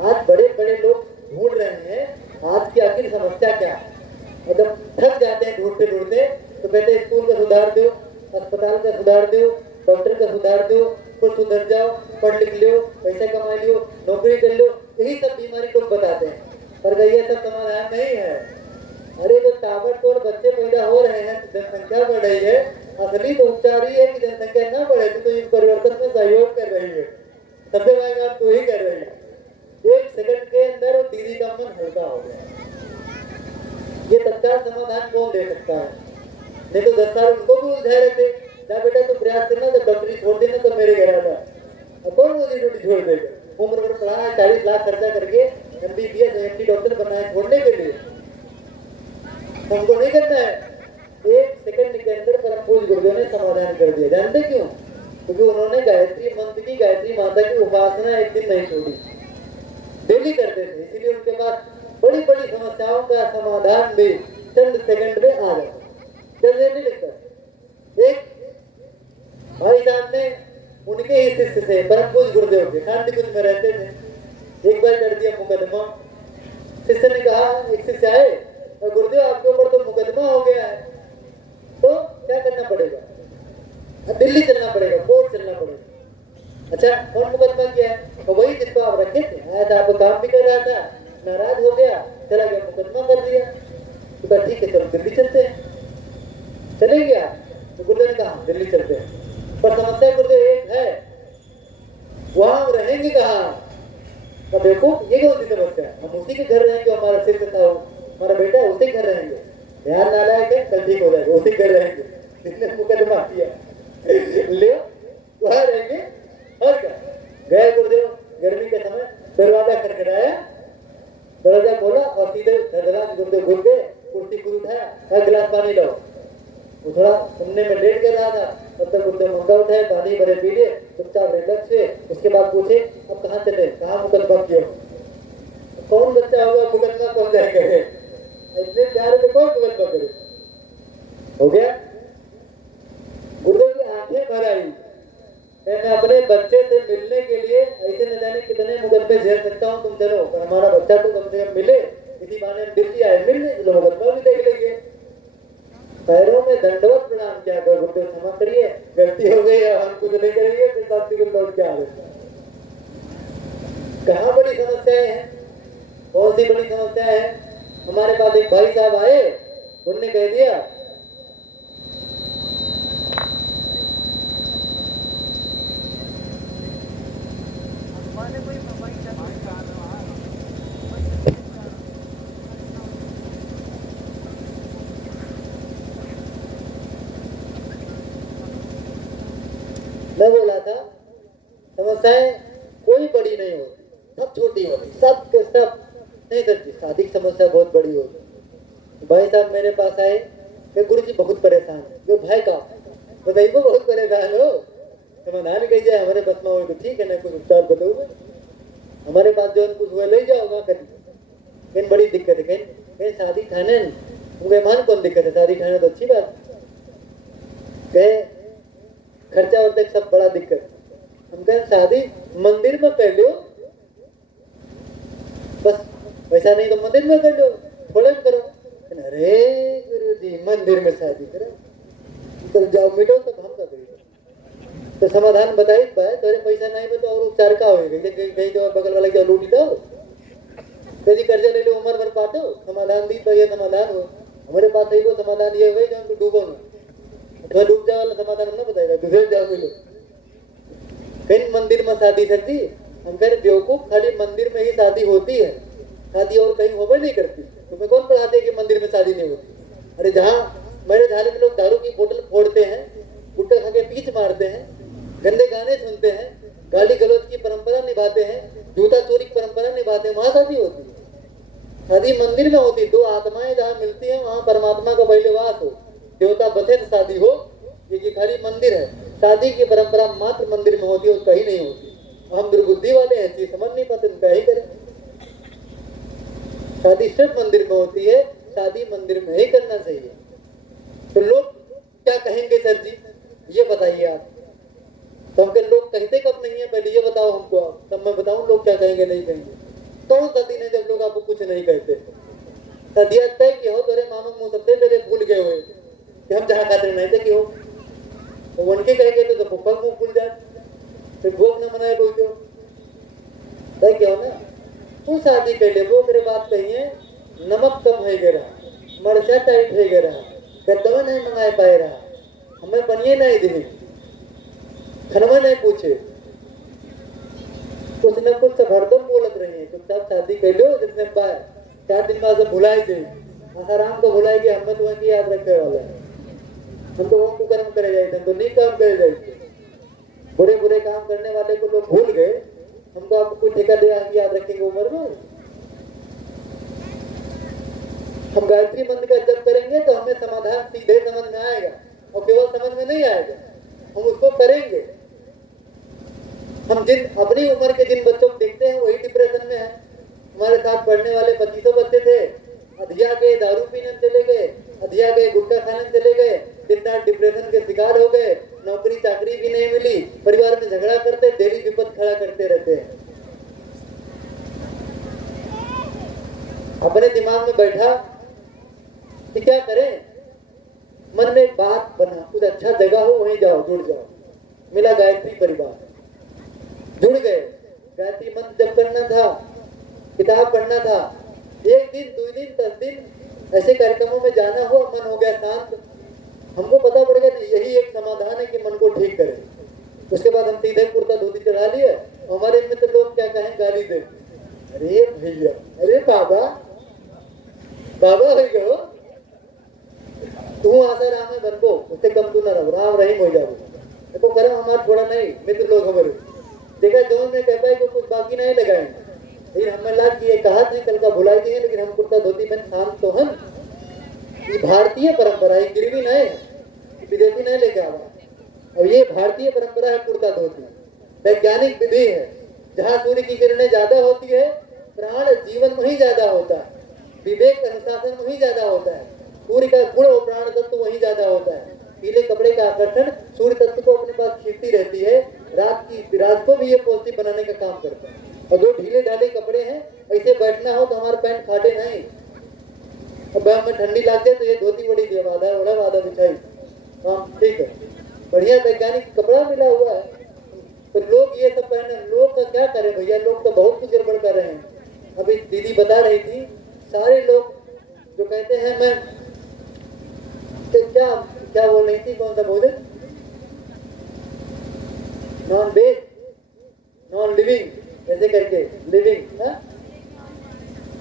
आज बड़े बड़े लोग ढूंढ रहे हैं आज की आखिर समस्या क्या है। और जब थक जाते हैं ढूंढते ढूंढते तो कहते हैं स्कूल का सुधार दो, अस्पताल का सुधार दो, डॉक्टर का सुधार दो, खुद सुधर जाओ, पढ़ लिख लो, पैसा कमा लियो, नौकरी कर लो, यही सब बीमारी लोग बताते हैं। पर ये सब समाधान नहीं है। अरे जो ताबड़तोड़ बच्चे पैदा हो रहे हैं, जनसंख्या बढ़ रही है, असली तो उपचार ही है कि जनसंख्या न बढ़े। तो इस परिवर्तन में सहयोग कर रही है, सबसे बड़ा काम तू ही कर रही है। 1 सेकंड के अंदर वो दीदी का मन हल्का हो गया। ये तत्काल समाधान कौन दे सकता है? नहीं तो 10 साल उनको भी उलझाए रहते, जा बेटा तो प्रयास करना, तो डॉक्टरी छोड़ देना तो मेरे घर आता। अब कौन मुझे ड्यूटी छोड़ देगा? उम्र भर पढ़ा है, 40 लाख खर्चा करके MBBS MD डॉक्टर बनाए छोड़ने के लिए, हमको नहीं करना है। 1 सेकंड के अंदर परम पूज्य गुरुदेव ने समाधान कर दिया। जानते क्यों? क्योंकि उन्होंने गायत्री मंत्र की, गायत्री माता की उपासना एक दिन नहीं छोड़ी, डेली करते थे। इसीलिए उनके पास बड़ी बड़ी समस्याओं का समाधान भी चंद सेकंड में आ जाता, जल्दी नहीं लगता। एक भाई साहब ने उनके ही शिष्य थे, परम पूज्य गुरुदेव के, शांति कुंज में रहते थे। एक बार कर दिया मुकदमा। शिष्य ने कहा, एक शिष्य आए और गुरुदेव आपके ऊपर तो मुकदमा हो गया है, तो क्या करना पड़ेगा? दिल्ली चलना पड़ेगा, कोर्ट चलना पड़ेगा। अच्छा कौन मुकदमा किया है? तो वही जिसको आप रखे थे, आया था आपको काम भी कर रहा था, नाराज हो गया, चला गया, मुकदमा कर दिया। तो कहा ठीक है चलो दिल्ली चलते हैं। चले गया तो गुरुदेव ने कहा दिल्ली चलते हैं, पर समस्या गुरुदेव एक है, वहां हम रहेंगे कहाँ? तो देखो ये कौन सी समस्या है? हम उसी के घर रहेंगे, हमारा सिर था हमारा बेटा है, उसी घर रहेंगे। ध्यान ना लाएंगे कल ठीक हो जाएगा, उसी घर रहेंगे। जिसने मुकदमा किया ले वहां रहेंगे। और क्या गए गुरुदेव, गर्मी के समय दरवाजा खटखटाया, दरवाजा खोला और सीधे धड़धड़ा गुरुदेव घुस गए, कुर्सी खुद उठाया, गिलास पानी लो। वो थोड़ा सुनने में लेट कर रहा था, तब तक गुरुदेव मंगा उठाए, पानी भरे पी लिए, चुपचाप रिलैक्स हुए। उसके बाद पूछे अब कहाँ चले, कहाँ मुकदमा किया? कौन बच्चा होगा मुकदमा कौन जाए करे? इतने प्यार में कौन मुकदमा करे? हो गया। गुरुदेव की आंखें भर आई, मैं अपने बच्चे से मिलने के लिए ऐसे न जाने कितने मुकदमे झेल सकता हूँ, तुम चलो, पर हमारा बच्चा तो कम से कम मिले, इसी बहाने हम दिल्ली आए, मिलने चलो, मुकदमा भी देख लेंगे। पैरों में दंडवत प्रणाम किया कर, गुरुदेव क्षमा करिए, गलती हो गई है, हम कुछ नहीं करेंगे, फिर शांति को लौट के आ गए। कहाँ बड़ी समस्याएं हैं, बहुत सी बड़ी समस्याएं हैं। हमारे पास एक भाई साहब आए, उनने कह दिया मैं बोला था समस्याएं कोई बड़ी नहीं होती, सब छोटी होती, सब के सब नहीं सर जी, शादी की समस्या बहुत बड़ी होती। भाई साहब मेरे पास आए कि गुरु जी बहुत परेशान है। जो भाई का बताइए वो बहुत परेशान हो, समाधान कही जाए हमारे बस में हो तो ठीक है, ना कुछ उपचार बताओगे हमारे पास जो कुछ हुआ ले जाओगा कभी। कहीं बड़ी दिक्कत है, कहीं शादी खाने उनके मान कौन दिक्कत है, शादी खाने तो अच्छी बात कहे, खर्चा और तक सब बड़ा दिक्कत। हम कहें शादी मंदिर में कर लो, बस पैसा नहीं तो मंदिर में कर लो, थोड़ा भी करो। अरे गुरु जी मंदिर में शादी करो तो जाओ मिटो तो हम कर देंगे। तो समाधान बताइए भाई, तेरे पैसा नहीं में तो और उपचार का होएगा, कहीं तो बगल वाले क्या लूट दो, कभी कर्जा ले लो उम्र भर पाटो, समाधान दी तो ये समाधान हो। हमारे पास सही को समाधान ये हुए जो हमको डूबो ना, तो डूब जाए वाला समाधान हम ना बताएगा, दूसरे जाओ मिलो। कहीं मंदिर में शादी सर जी, हम कह रहे बेवकूफ, खाली मंदिर में ही शादी होती है, शादी और कहीं होवे नहीं करती। तुम्हें कौन पढ़ाते कि मंदिर में शादी नहीं होती? अरे जहाँ मेरे झाले में लोग दारू की बोतल फोड़ते हैं, गुट्टा खा के पीछ मारते हैं, गंदे गाने सुनते हैं, गाली गलौज की परंपरा निभाते हैं, जूता चोरी की परंपरा निभाते हैं, वहाँ शादी होती है। शादी मंदिर में होती, दो आत्माएं जहाँ मिलती हैं वहाँ परमात्मा का पहले वास हो, देवता बचे तो शादी हो। ये खाली मंदिर है, शादी की परंपरा मात्र मंदिर में होती है, और कहीं नहीं होती। हम दुर्बुद्धि वाले हैं, चीज समझ नहीं पाते, क्या ही करें। शादी सिर्फ मंदिर में होती है, शादी मंदिर में ही करना चाहिए। तो लोग क्या कहेंगे सर जी, ये बताइए आप। तो हमके लोग कहते कब नहीं है, पहले ये बताओ हमको आप, तब मैं बताऊं लोग क्या कहेंगे नहीं कहेंगे। कौन सा दिन है जब लोग आपको कुछ नहीं कहते? सदिया तय कि हो तेरे मामा मुंह सबसे पहले भूल गए हुए कि हम जहाँ खाते नहीं थे कि हो, तो उनके कहेंगे तो पप्पा मुंह भूल जाए, फिर भोग न मनाए कोई क्यों तय क्या हो ना। तू शादी कर ले, वो तेरे बात कहिए नमक कम है गिरा, मरचा टाइट है गिरा, गद्दवा नहीं मंगाए पाए रहा, हमें बनिए नहीं दी, खनवा नहीं पूछे, कुछ न कुछ हरदम बोलत रही है। चुपचाप शादी कर लो, जितने पाए 4 दिन बाद भुलाई दे, आसाराम को भुलाएगी, हमें तो वही याद रखने वाला है। हम तो वो कर्म करे जाए, हम तो नहीं काम करे जाए। बुरे बुरे काम करने वाले को लोग भूल गए, हम तो आपको कोई ठेका दे याद रखेंगे उम्र में। हम गायत्री मंत्र का जप करेंगे तो हमें समाधान सीधे समझ में आएगा, और केवल समझ में नहीं आएगा, हम उसको करेंगे। हम जिन अपनी उम्र के जिन बच्चों को देखते हैं वही डिप्रेशन में है। हमारे साथ पढ़ने वाले 25 बच्चे थे, अधिया गए दारू पीने चले गए, अधिया गए गुटखा खाने चले गए, दिन रात डिप्रेशन के शिकार हो गए, नौकरी चाकरी भी नहीं मिली, परिवार में झगड़ा करते, डेली विपद खड़ा करते रहते हैं। अपने दिमाग में बैठा कि क्या करें, मन में एक बात बना, कुछ अच्छा जगह हो वहीं जाओ, जुड़ जाओ। मिला गायत्री परिवार, जुड़ गए। गायत्री मंत्र जप करना था, किताब पढ़ना था, 1 दिन 2 दिन 10 दिन ऐसे कार्यक्रमों में जाना हुआ, मन हो गया शांत। हमको पता पड़ गया यही एक समाधान है कि मन को ठीक करें। उसके बाद हम सीधे कुर्ता धोती चढ़ा लिए, हमारे मित्र लोग क्या कहें, गाली दे, अरे भैया, अरे बाबा बाबा हो गए, तू आसाराम में बनबो, उससे कम तू न रहो, राम रहीम हो जाओ। देखो कर्म हमारा थोड़ा नहीं, मित्र लोग हमारे देखा जो में कहता है कि कुछ बाकी नहीं लगाएंगे, लेकिन हमें लाग की ये कहा थी कल का भुलाई दी है, लेकिन हम कुर्ता धोती में शांत तो हम। ये भारतीय परंपरा है, गिरवी नहीं है, विदेशी नहीं लेके आवा। अब ये भारतीय परंपरा है कुर्ता धोती, वैज्ञानिक विधि है। जहाँ सूर्य की किरणें ज्यादा होती है, प्राण जीवन में ही ज्यादा होता है, विवेक अनुशासन में ही ज्यादा होता है, सूर्य का गुण और प्राण तत्व वही ज्यादा होता है। पीले कपड़े का आकर्षण सूर्य तत्व को अपने पास खींचती रहती है, रात को भी ये पौष्टिक बनाने का काम करता है। और जो ढीले ढाले कपड़े हैं, ऐसे बैठना हो तो हमारे पैंट फाटे नहीं, और बैग में ठंडी लगती तो ये धोती बड़ी दिया वादा बिछाई, हाँ ठीक है, बढ़िया वैज्ञानिक कपड़ा मिला हुआ है, तो लोग ये सब कहने, लोग का क्या करें भैया, लोग तो बहुत कुछ गड़बड़ कर रहे हैं। अभी दीदी बता रही थी, सारे लोग जो कहते हैं मैं तो क्या क्या बोल रही थी, कौन सा बोले, नॉन वेज नॉन लिविंग ऐसे करके, लिविंग,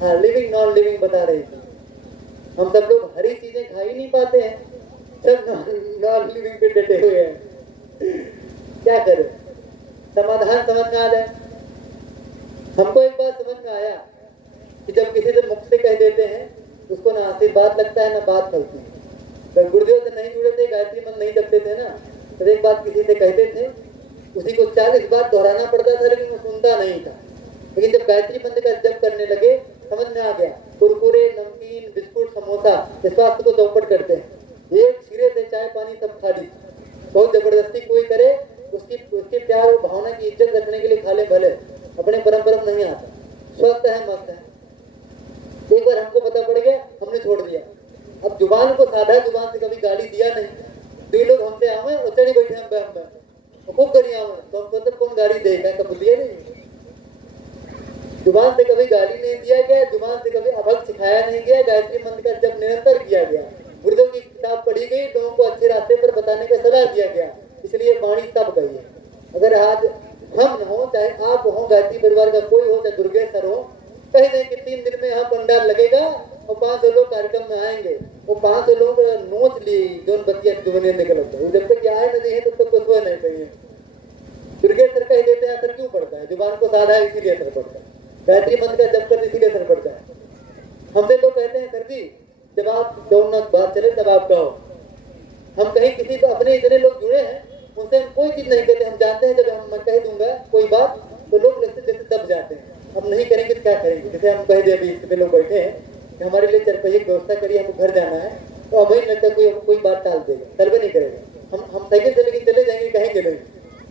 हाँ लिविंग नॉन लिविंग बता रही थी। हम सब लोग हरी चीजें खा ही नहीं पाते हैं, सब नॉन लिविंग पे डटे हुए हैं। क्या करें, समाधान समझ में आ जाए। हमको एक बात समझ में आया कि जब किसी से मुख से कह देते हैं उसको ना आशीर्वाद लगता है ना बात फलती है। जब गुरुदेव से नहीं जुड़े थे, गायत्री मंत्र नहीं जपते थे ना, तो एक बात किसी से कहते थे, उसी को 40 बार दोहराना पड़ता था, लेकिन वो सुनता नहीं था। लेकिन जब गायत्री मंत्र का जप करने लगे, समझ में आ गया, कुरकुरे, नमकीन, बिस्कुट, समोसा इस स्वास्थ्य को चौपट करते हैं। एक सिरे से चाय पानी सब खाली, बहुत जबरदस्ती कोई करे, उसके प्यार और भावना की इज्जत रखने के लिए खा ले भले, अपने परम नहीं आता। स्वस्थ है, मस्त है। एक बार हमको पता पड़ गया, हमने छोड़ दिया। अब जुबान को साधा जुबान से कभी गाली दिया नहीं। दो लोग हमसे आवे और चढ़ी बैठे हम खूब करिए आवे, तो हम सोचते कौन गाली देगा, कब दिया नहीं। जुबान से कभी गाली नहीं दिया गया, जुबान से कभी अभक्त सिखाया नहीं गया। गायत्री मंत्र का जब निरंतर किया गया, गुरुदेव की किताब पढ़ी गई, लोगों को अच्छे रास्ते पर बताने का सलाह दिया गया, इसलिए वाणी तब गई है। अगर आज हम हो, चाहे आप हो, गायत्री परिवार का कोई हो, चाहे दुर्गेश सर हो, कह दें कि 3 दिन में यहाँ पंडाल लगेगा और 500 लोग कार्यक्रम में आएंगे, वो 500 लोग नोच ली जो बच्चे जुबने निकल होते हैं, जब तक आए नहीं है तब तक कुछ नहीं चाहिए। दुर्गेश सर कह देते हैं असर क्यों पड़ता है, जुबान को साधा है इसीलिए असर पड़ता है, गायत्री मंत्र का जप करने इसीलिए असर पड़ता है। हमसे लोग कहते हैं सर जी जब आप दोनों बात चले तब आप कहो। हम कहीं किसी को, अपने इतने लोग जुड़े हैं उनसे हम कोई चीज नहीं कहते। हम जानते हैं जब मैं कह दूंगा कोई बात तो लोग जैसे दब जाते हैं, अब नहीं करेंगे तो क्या करेंगे। जैसे हम कह दे, अभी इतने लोग बैठे हैं कि हमारे लिए 4 पहिए की व्यवस्था करिए, हमको घर जाना है, तो हमें लगता है कोई बात टाल देगा, सर्वे नहीं करेगा। हम साइकिल से लेकिन चले जाएंगे, कहेंगे नहीं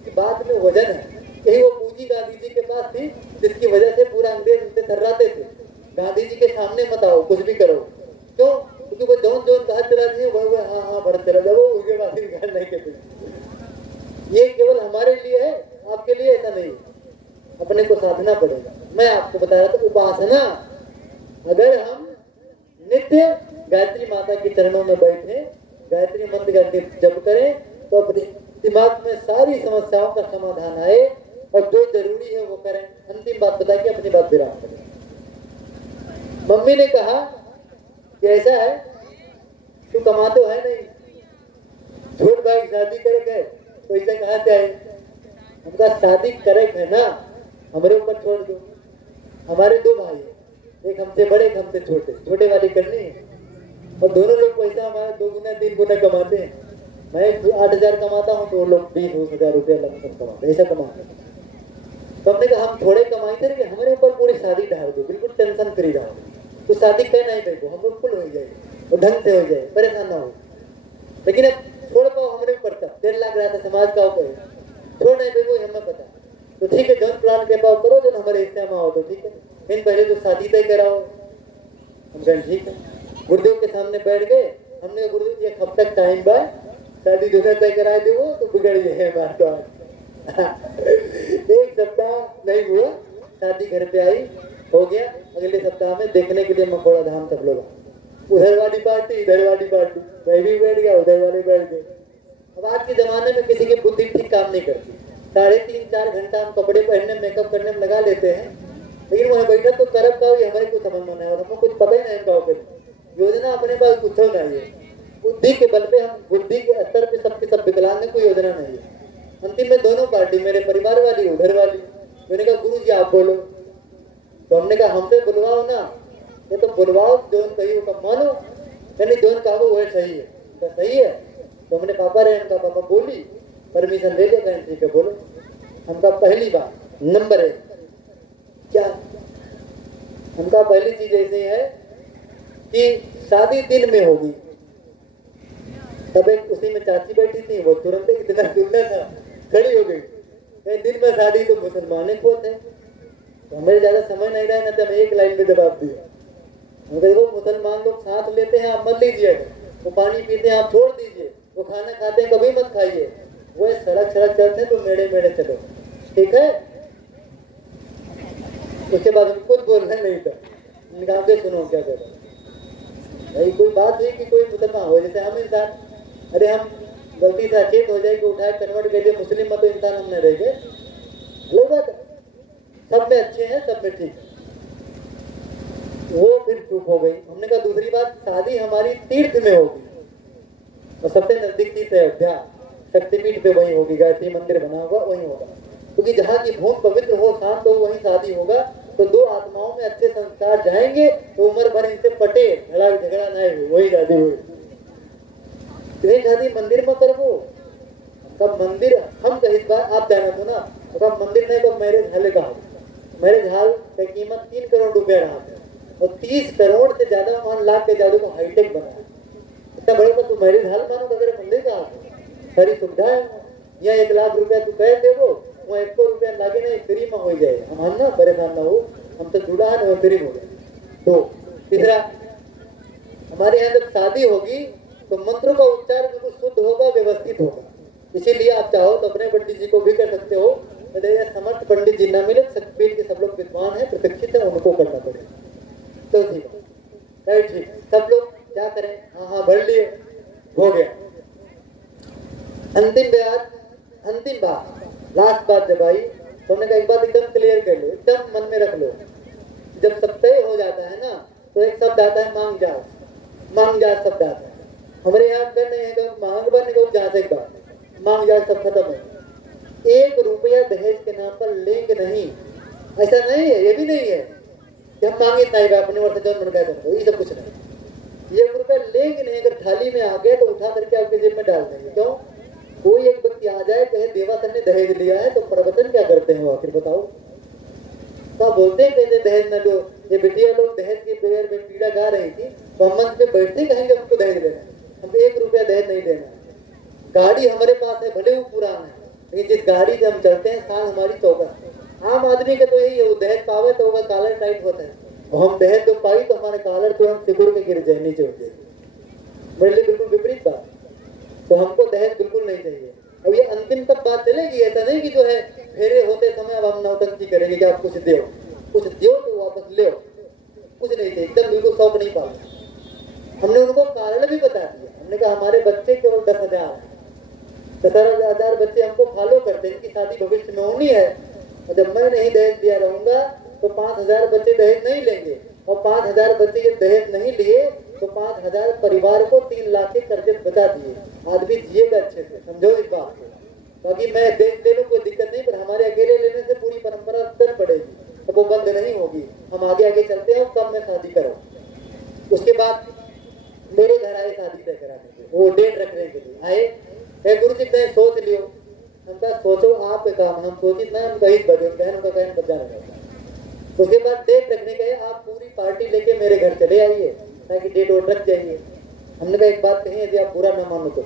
कि बात में वजन है। कहीं वो पूंजी गांधी जी के पास थी जिसकी वजह से पूरा अंग्रेज उनसे थर्राते थे। गांधी जी के सामने मत आओ, कुछ भी करो, क्यों? क्योंकि वो जौन जौन कहा चला दिए वह हाँ हाँ भरत चला जाओ, उसके बाद घर नहीं कहते। ये केवल हमारे लिए है, आपके लिए ऐसा नहीं। अपने को साधना पड़ेगा। मैं आपको बता रहा था, उपासना, अगर हम नित्य गायत्री माता के चरणों में बैठे, गायत्री मंत्र का जप करें, तो अपने दिमाग में सारी समस्याओं का समाधान आए, और जो जरूरी है वो करें। अंतिम बात बता के अपनी बात विराम करें। मम्मी ने कहा कि ऐसा है, तू कमाते है नहीं, छोट भाई शादी करे गए, पैसा कहाँ से आए? हमका शादी करे है ना, हमारे ऊपर छोड़ दो। हमारे 2 भाई हैं, एक हमसे बड़े एक हमसे छोटे, छोटे वाली करनी है, और दोनों लोग पैसा हमारा 2 गुना 3 गुना कमाते हैं। मैं 8,000 कमाता हूँ तो वो लोग 20-20,000 रुपया लगभग कमाते, ऐसा कमाते हैं। तो हमने कहा हम थोड़े कमाई थे, लेकिन हमारे ऊपर पूरी शादी डाल दो, बिल्कुल टेंशन फ्री रहो, तो शादी कर नहीं देखो, हम लोग फुल हो जाए और ढंग से हो जाए, परेशान ना हो। लेकिन अब छोड़ पाओ हमारे ऊपर तक 1.5 लाख रहा था समाज का ऊपर, छोड़ नहीं देखो, हमें पता तो ठीक है, जौन प्लान के पाओ करो, जो हमारे हिस्से में हो तो ठीक है, लेकिन पहले तो शादी तय कराओ। हम कहें ठीक है। गुरुदेव के सामने बैठ गए, हमने गुरुदेव ये कब तक टाइम बा, शादी दूसरा तय करा दे, वो तो बिगड़ गए बात। तो 1 सप्ताह नहीं हुआ, शादी घर पे आई, हो गया। अगले सप्ताह में देखने के लिए मखौड़ा धाम सब लोग, उधर वाली पार्टी इधर वाली पार्टी, मैं भी बैठ गया, उधर वाले बैठ गए। अब आज के जमाने में किसी की बुद्धि ठीक काम नहीं करती। 3.5-4 घंटा हम कपड़े पहनने मेकअप करने में लगा लेते हैं, लेकिन वहाँ बैठा तो करब का हमारे कुछ समझ में नहीं आता, हमको कुछ पता ही नहीं का योजना अपने पास कुछ नहीं है। बुद्धि के बल पे हम, बुद्धि के स्तर पे सबके सब विकलांग, कोई योजना नहीं है। अंतिम में दोनों पार्टी, मेरे परिवार वाली उधर वाली, मैंने कहा गुरु जी आप बोलो, तो हमने कहा हमसे बुलवाओ ना, ये तो बुलवाओ, जोन कही वो मानो, यानी जोन कहा वो सही है, तो सही है। तो हमने पापा रहे, उनका पापा बोली, परमिशन ले लेगा, ठीक है बोलो। हमका पहली बात नंबर 1 क्या, हमका पहली चीज ऐसी है कि शादी दिन में होगी। तब एक उसी में चाची बैठी थी, वो तुरंत इतना सुनना था, खड़ी हो गई, दिन में शादी तो मुसलमान खोते हैं, तो हमें ज्यादा समय नहीं रहा ना, तो हम एक लाइन में जवाब दिया, वो मुसलमान लोग साथ लेते हैं आप मत लीजिए, वो पानी पीते हैं आप छोड़ दीजिए, वो खाना खाते हैं कभी मत खाइए, वो सड़क चलते हैं तो मेड़े मेड़े चलो। ठीक है। उसके बाद हम कुछ बोलना नहीं था, निकाल के सुनो क्या कह रहा भाई। कोई बात हुई कि कोई मुसलमान हो, जैसे हम इंसान, अरे हम गलती से अचेत हो जाए कि उठाए कन्वर्ट कर लिए मुस्लिम में, तो इंसान हम नहीं रह गए। लो बात है, सब में अच्छे हैं, सब में ठीक है। वो फिर चुप हो गई। हमने कहा दूसरी बात, शादी हमारी तीर्थ में होगी और सबसे नजदीक तीर्थ है अयोध्या, शक्तिपीठ पे वही होगी, गायत्री मंदिर बना होगा वही होगा, क्योंकि जहाँ की भूमि पवित्र हो, शांत हो, वहीं शादी होगा। तो दो आत्माओं में अच्छे संस्कार जाएंगे तो उम्र भर इनसे पटे, लड़ाई झगड़ा ना हुई, वही शादी हुई। तो शादी मंदिर में करबो, तब मंदिर हम कहीं बार आप जाना तो ना, तो मंदिर नहीं तो मैरिज हॉल का, मैरिज हॉल की कीमत 3 करोड़ रुपया रहा है और 30 करोड़ से ज्यादा 1 लाख के जादू को हाईटेक बना है। इतना बड़े का तू मैरिज हॉल मानो तो तेरे मंदिर का सारी सुविधा है। यहाँ 1 लाख रुपया तू कह देवो, वहाँ 1 रुपया लागे नहीं, फ्री में हो जाए। हम ना परेशान ना हो, हम तो जुड़ा है ना, फ्री हो गए। तो तीसरा, हमारे यहाँ जब शादी होगी तो मंत्रों का उच्चार बिल्कुल शुद्ध होगा, व्यवस्थित होगा। इसीलिए आप चाहो तो अपने पंडित जी को भी कर सकते हो, यदि समर्थ पंडित जी न मिले, शक्तिपीठ के सब लोग विद्वान है, प्रशिक्षित है, उनको करना पड़ेगा। तो ठीक, ठीक, सब लोग क्या करें? हाँ भर लिए, हो गया। अंतिम बात, लास्ट बात जब आई तो हमने कहा एक बात एकदम क्लियर कर लो, एकदम मन में रख लो। जब सब तय हो जाता है ना, तो एक शब्द आता है मांग जाओ, मांग जाओ शब्द आता है। हमारे यहाँ कर नहीं है तो मांग बन को जहाँ से एक बात मांग जाओ, सब खत्म है। 1 रुपया दहेज के नाम पर लेंगे नहीं, ऐसा नहीं है, ये भी नहीं है कि हम मांगे नहीं अपने वर्ष जन्म मन का, ये सब कुछ नहीं। 1 रुपया लेंगे नहीं, अगर थाली में आ गए तो उठा करके आपके जेब में डाल देंगे। क्यों? कोई एक व्यक्ति आ जाए कहे देवासन ने दहेज लिया है, तो प्रवचन क्या करते हैं वो आखिर बताओ? तो बोलते हैं कहते दहेज न लो। ये बिटिया लोग दहेज के बेर में पीड़ा गा रही थी, तो हम मंच पे बैठते कहेंगे हमको दहेज लेना, हमको 1 रुपया दहेज नहीं देना। गाड़ी हमारे पास है, भले वो पुराना है, लेकिन जिस गाड़ी से हम चलते हैं साल हमारी 14। आम आदमी का तो यही है, वो दहेज पावे तो होगा कॉलर टाइट होता है, और हम दहेज जो पाई तो हमारे कॉलर तो हम सिकुड़ के गिर जाए, नीचे उठ जाए। मेरे लिए बिल्कुल विपरीत बात। तो हमको दहेज बिल्कुल नहीं चाहिए। अब ये अंतिम तक बात चलेगी, ऐसा नहीं कि जो है फेरे होते समय अब हम नौटंकी करेंगे कि आप कुछ दो तो वापस ले, कुछ नहीं चाहिए, एकदम बिल्कुल शौक नहीं पाना। हमने उनको कारण भी बता दिया। हमने कहा हमारे बच्चे केवल 10,000 बच्चे हमको फॉलो करते हैं, इनकी शादी भविष्य में होनी है, और जब मैं नहीं दहेज दिया रहूंगा तो 5,000 बच्चे दहेज नहीं लेंगे, और 5,000 बच्चे ये दहेज नहीं लिए तो 5,000 परिवार को 3 लाख के कर्जे बचा दिए। आदमी जिएगा अच्छे से, समझो इस बात को। बाकी मैं दहेज ले लूँ कोई दिक्कत नहीं, पर हमारे अकेले लेने से पूरी परंपरा चल पड़ेगी, तो वो बंद नहीं होगी। हम आगे चलते हैं, कब में शादी करो। उसके बाद मेरे घर आए शादी तय कराने के, वो डेट रखने के लिए आए। गुरु जी कहें सोच लियो, हम कहा सोचो आपके काम, हम सोची ना, हम कहीं बजे बहनों का कहन बजा रहा। उसके बाद डेट रखने गए, आप पूरी पार्टी लेके मेरे घर चले आइए ताकि डेट और रख जाइए। हमने कहा एक बात कही, यदि आप बुरा ना मानो तो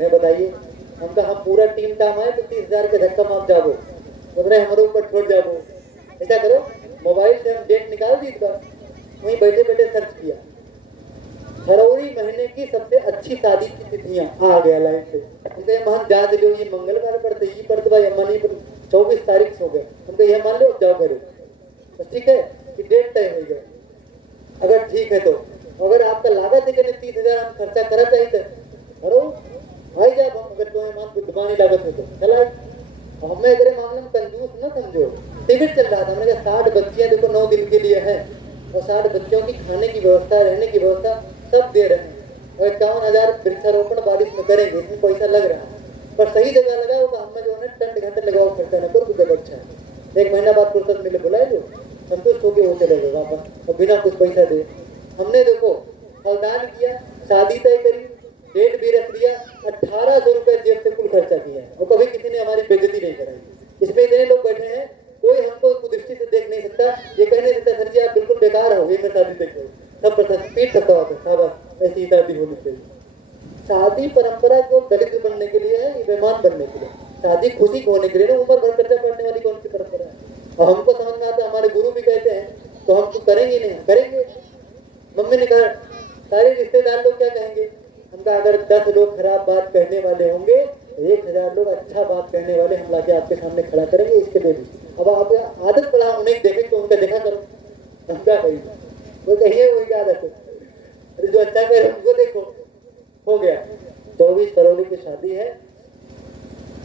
मैं बताइए। हम कहा हम पूरा टीम काम आए तो 30,000 के धक्का मार जाओ, उतने हमारे ऊपर छोड़ जाओ। ऐसा करो, मोबाइल से हम डेट निकाल दी, वहीं बैठे बैठे सर्च किया, फरवरी महीने की सबसे अच्छी शादी की तिथियां आ गया लाइन से। हमको हम जांच लो, ये मंगलवार पड़ते, ये पड़ते भाई अम्मा नहीं 24 तारीख हो गए। हमको यह मान लो जाओ घरे, तो ठीक है कि डेट तय हो गया। अगर ठीक है तो अगर आपका लागत है कि 30,000 हम खर्चा करा चाहिए करो भाई, जब हम अगर तुम्हें मान बुद्धमानी लागत है तो चला। हमें अगर मामले में कंजूस न समझो। टिकट चल रहा था, हमने कहा 60 बच्चियां देखो 9 दिन के लिए है, और 60 बच्चों की खाने की व्यवस्था, रहने की व्यवस्था सब दे रहे हैं, और 51,000 वृक्षारोपण बारिश में करेंगे, इसमें पैसा लग रहा है। पर सही जगह लगाओ तो हमें जो है टंड घंटे लगाओ, खर्चा न करो, तो अच्छा है। 1 महीना बाद फुर्सत मिले बुलाए लो, संतुष्ट होकर वो चले गए वापस, और बिना कुछ पैसा दे। हमने देखो फलदान किया, शादी तय करी, डेट भी रख दिया, 1800 रुपये जेब से कुल खर्चा किया है, और कभी किसी ने हमारी बेइज्जती नहीं कराई। इसमें इतने लोग बैठे हैं, कोई हमको कुदृष्टि से देख नहीं सकता, ये कहने सकता सर जी आप बिल्कुल बेकार हो, ये मैं शादी तय करूँ, सब प्रसन्न पीट सकता होता, ऐसी ही शादी होनी चाहिए। शादी परंपरा को दलित बनने के लिए है, बेईमान बनने के लिए। शादी खुशी को होने के लिए, उम्र भर खर्चा करने वाली कौन सी परंपरा है? और हमको समझ में आता है, हमारे गुरु भी कहते हैं, तो हम तो करेंगे नहीं, करेंगे। मम्मी ने कहा सारे रिश्तेदार लोग क्या कहेंगे? हम कहा अगर 10 लोग खराब बात कहने वाले होंगे 1000 लोग अच्छा बात कहने वाले हम लाके आपके सामने खड़ा करेंगे इसके लिए भी। अब आप आदत पड़ा उन्हें देखें तो उनका देखा करो, हम क्या कहें, वो कहिए वही आदत है। अरे जो अच्छा करे उनको देखो। हो गया 24 फरवरी की शादी है।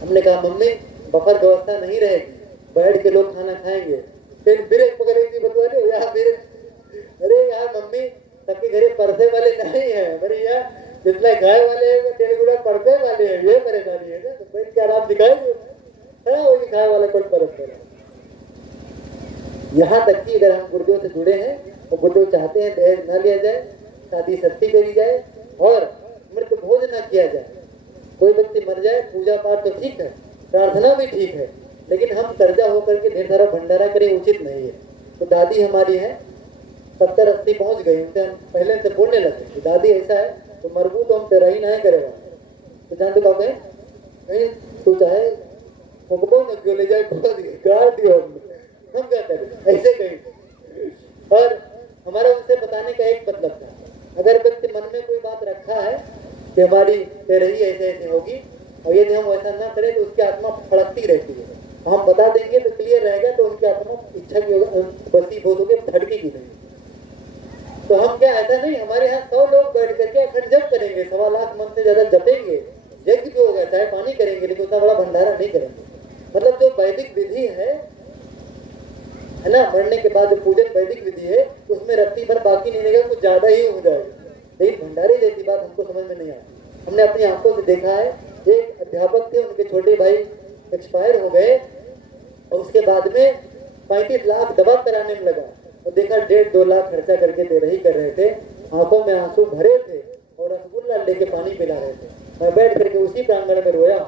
हमने कहा मम्मी बफर व्यवस्था नहीं रहेगी, बैठ के लोग खाना खाएंगे। फिर ब्रेक पकड़ेगी बतवाले यहाँ फिर, अरे यार मम्मी सबके घरे परसे वाले नहीं है, अरे यार जितना गाय वाले हैं 1.5 गुना परसे वाले हैं, ये परेशानी है ना। तो भाई क्या रात दिखाएंगे, हाँ वही गाय वाला कोई परस वाला। यहाँ तक कि अगर हम गुरुदेव से जुड़े हैं और गुरुदेव चाहते हैं दहेज न लिया जाए, शादी सस्ती करी जाए और मृत भोज न किया जाए। कोई व्यक्ति मर जाए, पूजा पाठ तो ठीक है, प्रार्थना भी ठीक है, लेकिन हम कर्जा होकर के ढेर सारा भंडारा करें उचित नहीं है। तो दादी हमारी है 70-80 पहुंच गई, उनसे हम पहले से बोलने लगे कि दादी ऐसा है तो मरबू तो हम तेरा ही नहीं करेगा। तो जानते क्या कहें, नहीं तू चाहे मुकबो न क्यों ले जाए, गाड़ दियो हम क्या करें, ऐसे कहीं। और हमारा उनसे बताने का एक मतलब था, अगर व्यक्ति मन में कोई बात रखा है कि हमारी तेरही ऐसे ऐसे होगी और यदि हम वैसा ना करें तो उसकी आत्मा फड़कती रहती है, हम बता देंगे तो क्लियर रहेगा, तो उनकी आत्मा इच्छा की बसी बोध होगी, धड़केगी नहीं। तो हम क्या, ऐसा नहीं, हमारे यहाँ 100 लोग बैठ करके अखंड जप करेंगे, 1.25 लाख मन से ज्यादा जपेंगे, यज्ञ भी होगा, चाहे पानी करेंगे, लेकिन उतना बड़ा भंडारा नहीं करेंगे। मतलब जो वैदिक विधि है ना, मरने के बाद जो पूजन वैदिक विधि है उसमें रत्ती भर बाकी नहीं रहेगा, कुछ ज्यादा ही हो जाएगा। लेकिन भंडारे जैसी बात हमको समझ में नहीं आती। हमने अपनी आंखों से देखा है, एक अध्यापक थे, उनके छोटे भाई एक्सपायर हो गए और उसके बाद में 35 लाख दवा कराने में लगा और देखा 1.5-2 लाख खर्चा करके दे रही कर रहे थे, आंखों में आंसू भरे थे और रसगुल्ला लेके पानी पिला रहे थे। मैं बैठ करके उसी प्रांगण में रोया,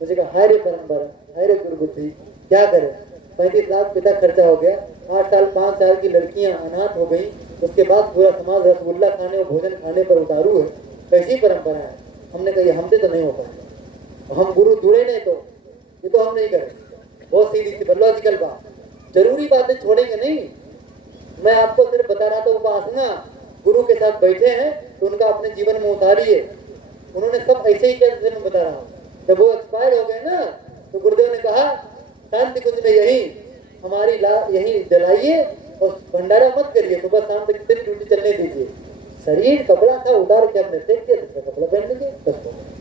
मुझे कहा हाय रे परंपरा, हाय रे दुर्बुद्धि, क्या करें, 35 लाख पिता खर्चा हो गया, 8 साल 5 साल की लड़कियां अनाथ हो गई, उसके बाद पूरा समाज रसगुल्ला खाने और भोजन खाने पर उतारू है, कैसी परंपरा है। हमने कहा ये हमसे तो नहीं हो पाएगा, हम गुरु जुड़े नहीं तो ये तो हम नहीं करेंगे। बहुत सीधी सी लॉजिकल बात, जरूरी बातें छोड़ेंगे नहीं। मैं आपको सिर्फ बता रहा था, उपासना गुरु के साथ बैठे हैं तो उनका अपने जीवन में उतारिए। उन्होंने सब ऐसे ही कैसे मैं बता रहा हूँ, जब वो एक्सपायर हो गए ना तो गुरुदेव ने कहा शांति कुंज में यही हमारी यही जलाइए और भंडारा मत करिए, सुबह शाम तक कितनी ड्यूटी चलने दीजिए। शरीर कपड़ा था उतार के अपने फेंक दिया, दूसरा कपड़ा पहन लीजिए, बस।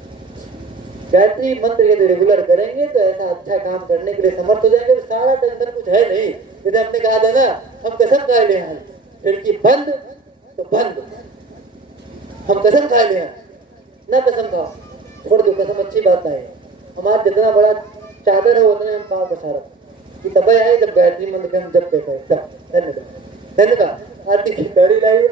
गायत्री मंत्र यदि रेगुलर करेंगे तो ऐसा अच्छा काम करने के लिए समर्थ हो जाएंगे, सारा टेंशन कुछ है नहीं। जैसे हमने कहा था ना, हम कसम खाए ले हैं, खिड़की बंद तो बंद, हम कसम खाए ले हैं ना, कसम खाओ छोड़ दो, कसम अच्छी बात है। हमारा जितना बड़ा चादर है उतना हम पाँव का सारा कि तब आए जब गायत्री मंत्र के हम जब कहते हैं। धन्यवाद धन्यवाद। आरती की लाई